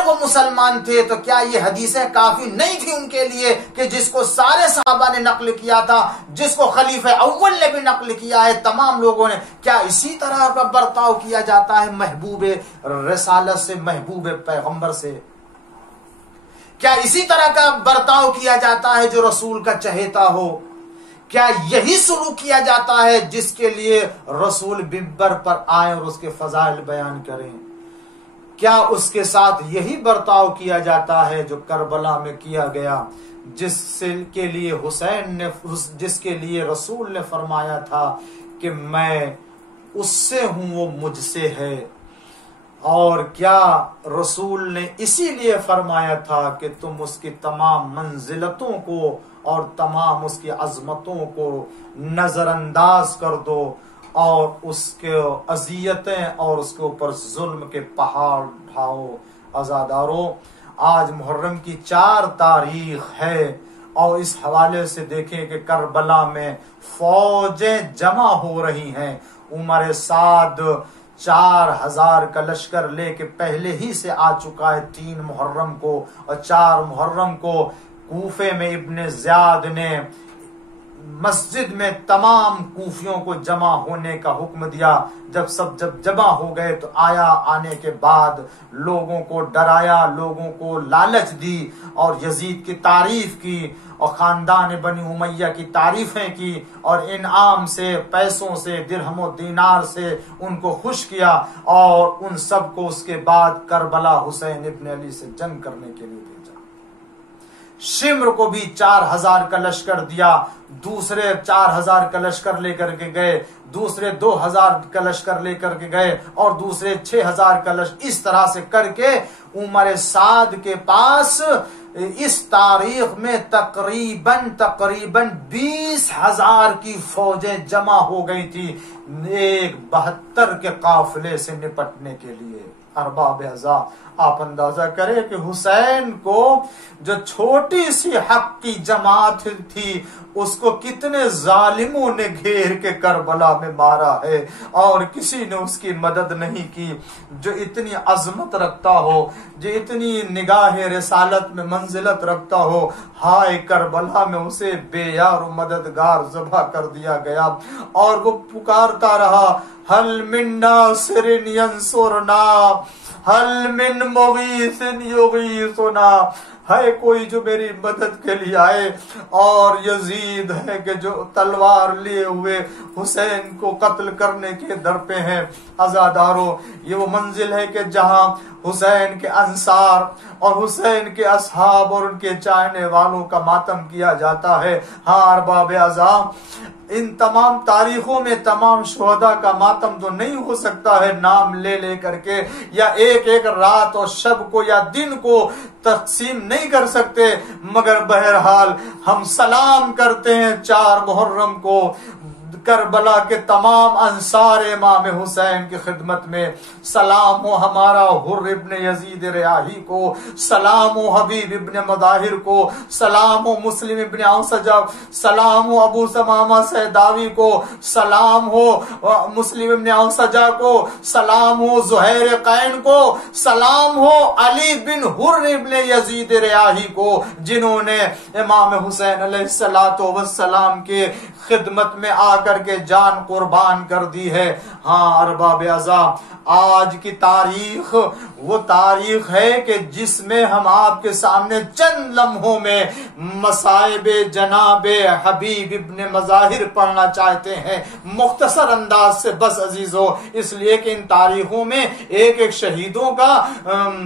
वो मुसलमान थे तो क्या ये हदीसें काफी नहीं थी उनके लिए कि जिसको सारे सहाबा ने नकल किया था, जिसको खलीफा अव्वल ने भी नकल किया है, तमाम लोगों ने? क्या इसी तरह का बर्ताव किया जाता है महबूबे रिसालत से, महबूबे पैगंबर से? क्या इसी तरह का बर्ताव किया जाता है जो रसूल का चहेता हो? क्या यही शुरू किया जाता है जिसके लिए रसूल मिंबर पर आए और उसके फजाइल बयान करें? क्या उसके साथ यही बर्ताव किया जाता है जो करबला में किया गया, जिसके लिए रसूल ने फरमाया था कि मैं उससे हूं, वो मुझसे है? और क्या रसूल ने इसीलिए फरमाया था कि तुम उसकी तमाम मंजिलतों को और तमाम उसकी अजमतों को नजरअंदाज कर दो और उसके अजियतें और उसके ऊपर जुल्म के पहाड़ ढाओ? अज़ादारों, आज मुहर्रम की 4 तारीख है और इस हवाले से देखें कि करबला में फौजें जमा हो रही हैं। उमर साद 4000 का लश्कर लेके पहले ही से आ चुका है 3 मुहर्रम को, और 4 मुहर्रम को कूफे में इब्ने ज़ियाद ने मस्जिद में तमाम कूफियों को जमा होने का हुक्म दिया। जब जमा हो गए तो आने के बाद लोगों को डराया, लोगों को लालच दी और यजीद की तारीफ की और खानदान बनी उमैया की तारीफें की और इनाम से, पैसों से, दिरहम दीनार से उनको खुश किया और उन सबको उसके बाद करबला हुसैन इब्न अली से जंग करने के लिए भेजा। शिम्र को भी 4000 का लश्कर दिया, दूसरे 4000 का लश्कर लेकर के गए, दूसरे 2000 का लश्कर लेकर के गए और दूसरे 6000 का लश्कर, इस तरह से करके उमर साद के पास इस तारीख में तकरीबन 20,000 की फौजें जमा हो गई थी एक 72 के काफिले से निपटने के लिए। अरबाब अज़ा, आप अंदाजा करें कि हुसैन को जो छोटी सी हक की जमात थी उसको कितने जालिमों ने घेर के करबला में मारा है और किसी ने उसकी मदद नहीं की। जो इतनी अजमत रखता हो, जो इतनी निगाह रिसालत में मंजिलत रखता हो, हाय करबला में उसे बेयार मददगार ज़बह कर दिया गया। और वो पुकारता रहा, हल मिन नासिरिन यंसुरना, हल मिन मुगीसिन युगीसुना, है कोई जो मेरी मदद के लिए आए। और यजीद है कि जो तलवार लिए हुए हुसैन को कत्ल करने के दर पे हैं। अज़ादारों, ये वो मंजिल है कि जहां हुसैन के अंसार और हुसैन के असहाब और उनके चाहने वालों का मातम किया जाता है। हाँ अरबाब अज़ा, इन तमाम तारीखों में तमाम शुहदा का मातम तो नहीं हो सकता है नाम ले ले करके, या एक एक रात और शब को या दिन को तकसीम नहीं कर सकते, मगर बहरहाल हम सलाम करते हैं 4 मुहर्रम को करबला के तमाम अंसार इमाम हुसैन की खिदमत में। सलाम हो हमारा हुर्र इब्न यजीद रियाही को, सलाम हो हबीब इब्न मदाहिर को, सलाम हो मुस्लिम इब्न औसजा, सलाम हो अबू समामा सैदावी को, सलाम हो मुस्लिम इब्न औसजा को, सलाम हो ज़ुहैर कैन को, सलाम हो अली बिन हुर्र इब्न यजीद रियाही को, जिन्होंने इमाम हुसैन अलैहिस्सलातु वस्सलाम के खिदमत में आकर के जान कुर्बान कर दी है। हाँ अरबाब अज़ा, आज की तारीख वो तारीख है कि जिसमें हम आपके सामने चंद लम्हों में मसाइबे जनाबे हबीब इब्न मज़ाहिर पढ़ना चाहते हैं मुख्तसर अंदाज से बस अजीजों, इसलिए कि इन तारीखों में एक एक शहीदों का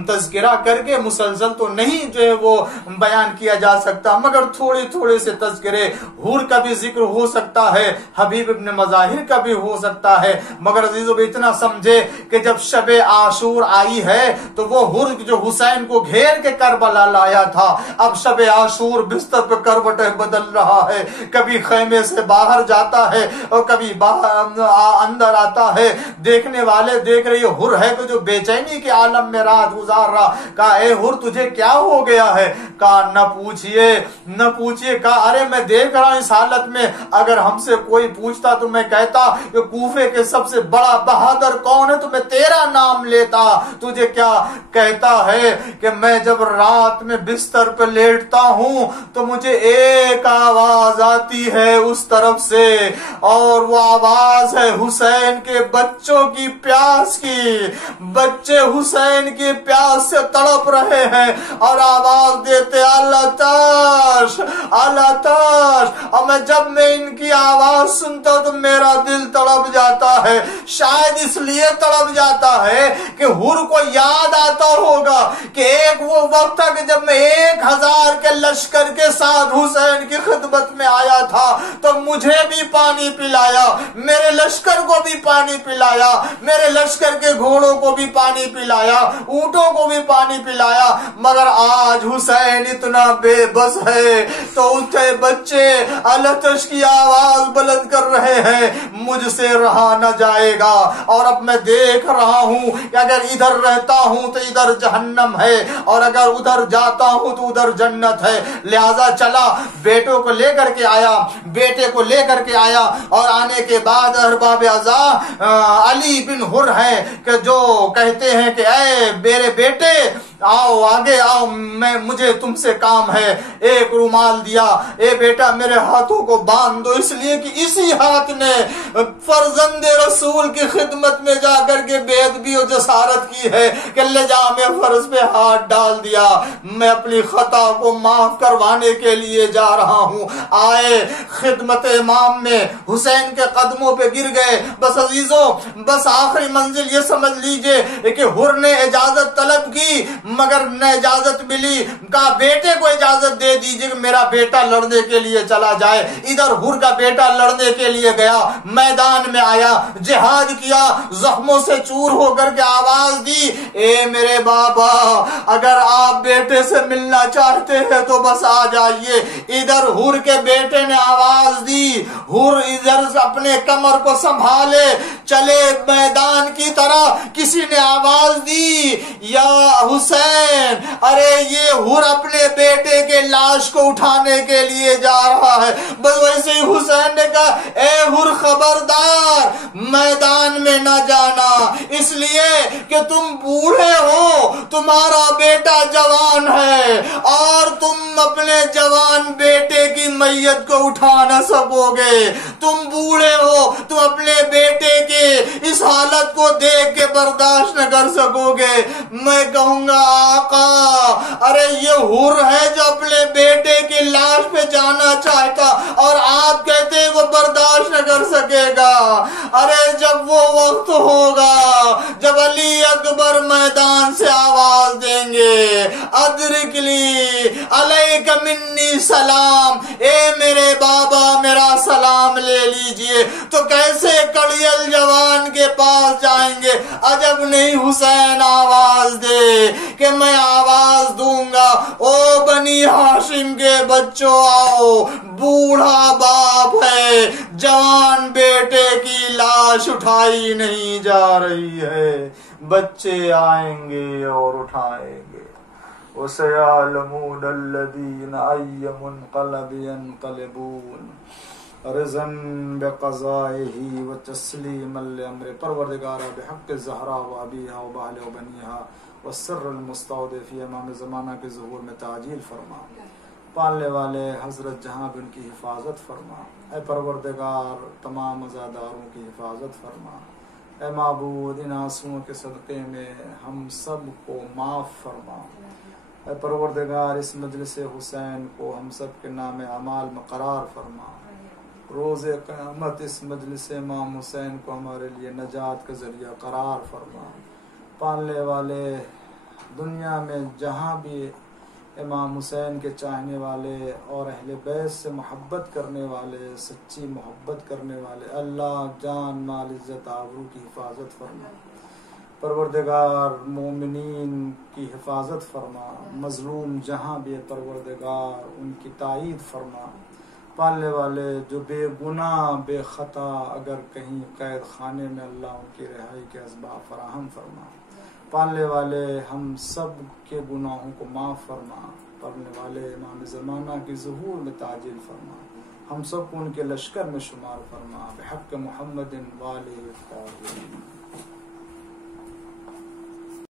तज़किरा करके मुसलसल तो नहीं जो है वो बयान किया जा सकता, मगर थोड़े थोड़े से तज़किरे हुर का भी जिक्र हो सकता है, हबीब इब्न मज़ाहिर का भी हो सकता है। मगर अजीजों इतना समझे कि जब शबे आशूर आई है तो वो हुर जो हुसैन को घेर के करबला लाया था, अब शबे आशूर बिस्तर पर करवटें बदल रहा है, कभी खेमे से बाहर जाता है और कभी अंदर आता है। देखने वाले देख रहे हुर है तो जो बेचैनी के आलम में रात गुजार रहा। कहा ए हुर तुझे क्या हो गया है? कहा न पूछिए। कहा अरे मैं देख रहा हूं इस हालत में, अगर हमसे कोई पूछता तो मैं कहता कि कूफे के सबसे बड़ा बहादुर कौन है तो मैं तेरा नाम लेता। तुझे क्या कहता है कि मैं जब रात में बिस्तर पर लेटता हूं तो मुझे एक आवाज आती है उस तरफ से, और वो आवाज है हुसैन के बच्चों की प्यास की। बच्चे हुसैन की प्यास से तड़प रहे हैं और आवाज देते अल्लाह ताश अल्लाह ताश। और जब मैं इनकी आवाज सुनता हूं तो मेरा दिल तड़प जाता है। शायद इसलिए तड़प जाता है कि हुर को याद आता होगा कि एक वो वक्त था कि जब मैं 1000 के लश्कर के साथ हुसैन की खिदमत में आया था तो मुझे भी पानी पिलाया, मेरे लश्कर को भी पानी पिलाया, मेरे लश्कर के घोड़ों को भी पानी पिलाया, ऊंटों को भी पानी पिलाया। मगर आज हुसैन इतना बेबस है तो उसके बच्चे अलतश की आवाज बुलंद कर रहे हैं, मुझसे रहा न जाएगा। और अब मैं देख रहा हूं कि अगर इधर रहता हूं तो इधर जहन्नम है और अगर उधर जाता हूं तो उधर जन्नत है। लिहाजा चला बेटे को लेकर के आया और आने के बाद अरबाब अज़ा अली बिन हुर है कि जो कहते हैं कि ऐ मेरे बेटे आओ आगे आओ, मुझे तुमसे काम है। एक रुमाल दिया, ए बेटा मेरे हाथों को बांध दो, इसलिए कि इसी हाथ ने फर्जंदे रसूल की खिदमत में जाकर के बेअदबी और जसारत की है कि लजामे फर्ज पे हाथ डाल दिया। मैं अपनी खता को माफ करवाने के लिए जा रहा हूं। आए खिदमत इमाम में हुसैन के कदमों पे गिर गए। बस अजीजों, बस आखिरी मंजिल ये समझ लीजिए कि हुर ने इजाजत तलब की, मगर न इजाजत मिली, कहा बेटे को इजाजत दे दीजिए कि मेरा बेटा लड़ने के लिए चला जाए। इधर हुर का बेटा लड़ने के लिए गया, मैदान में आया, जिहाद किया, जख्मों से चूर होकर के आवाज दी, ए मेरे बाबा, अगर आप बेटे से मिलना चाहते हैं तो बस आ जाइए। इधर हुर के बेटे ने आवाज दी, हुर इधर से अपने कमर को संभाले चले मैदान की तरह। किसी ने आवाज दी, या हुसैन, अरे ये हुर अपने बेटे के लाश को उठाने के लिए जा रहा है। बस वैसे ही हुसैन ने कहा, ए हुर खबरदार, मैदान में न जाना, इसलिए कि तुम बूढ़े हो, तुम्हारा बेटा जवान है और तुम अपने जवान बेटे की मैयत को उठा न सकोगे। तुम बूढ़े हो, तुम अपने बेटे के इस हालत को देख के बर्दाश्त न कर सकोगे। मैं कहूंगा आका, अरे ये हुर है जो अपने बेटे की लाश पे जाना चाहता और आप कहते हैं वो बर्दाश्त न कर सकेगा। अरे जब वो वक्त होगा जब अली अकबर मैदान से आवाज देंगे, अदरिकली अलैक मिन्नी सलाम, ए मेरे बाबा मेरा सलाम ले लीजिए, तो कैसे कड़ियल जवान के पास जाएंगे। अजब नहीं हुसैन आवाज दे कि मैं आवाज दूंगा, ओ बनी हाशिम के बच्चों आओ, बूढ़ा बाप है, जवान बेटे की लाश उठाई नहीं जा रही है, बच्चे आएंगे और उठाएंगे। वसयअलमूनल्लज़ीना अय्य मुनक़लबिन यनक़लिबून रिज़न बिक़ज़ाइही व तस्लीमन लिअम्रिही। परवरदिगारा बिहक़्क़ि ज़हरा व अबीहा व बालिहा व बनीहा व सिर्रिल मुस्तौदिफ़ी इमाम ज़माना के ज़ुहूर में ताजील फरमा। पालने वाले हज़रत जहाँ भी उनकी हिफाजत फरमा। ए परवरदिगार तमाम अज़ादारों की हिफाजत फरमा। ए माबूद इन आंसुओं के सदक़े में हम सब को माफ़ फरमा। ए परवरदिगार इस मजलिस हुसैन को हम सब के नाम अमाल में करार फरमा। रोज़े क़यामत इस मजलिस इमाम हुसैन को हमारे लिए नजात का ज़रिया करार फरमा। पालने वाले दुनिया में जहाँ भी इमाम हुसैन के चाहने वाले और अहले बैत से मोहब्बत करने वाले, सच्ची मोहब्बत करने वाले, अल्लाह जान माल इज़्ज़त आबरू की हिफाजत फरमा। परवरदिगार मोमिनीन की हिफाजत फरमा। मजलूम जहाँ भी परवरदिगार उनकी ताईद फरमा। पालने वाले जो बेगुनाह बेखता अगर कहीं कैद खाने में, अल्लाह उनकी रिहाई के असबाब फराहम फरमा। पालने वाले हम सब के गुनाहों को माफ़ फरमा। पढ़ने वाले इमाम ज़माना की ज़ुहूर में ताजिल फरमा। हम सब को उनके लश्कर में शुमार फरमा। बिहक़्क़ि मुहम्मदिन वालिहि।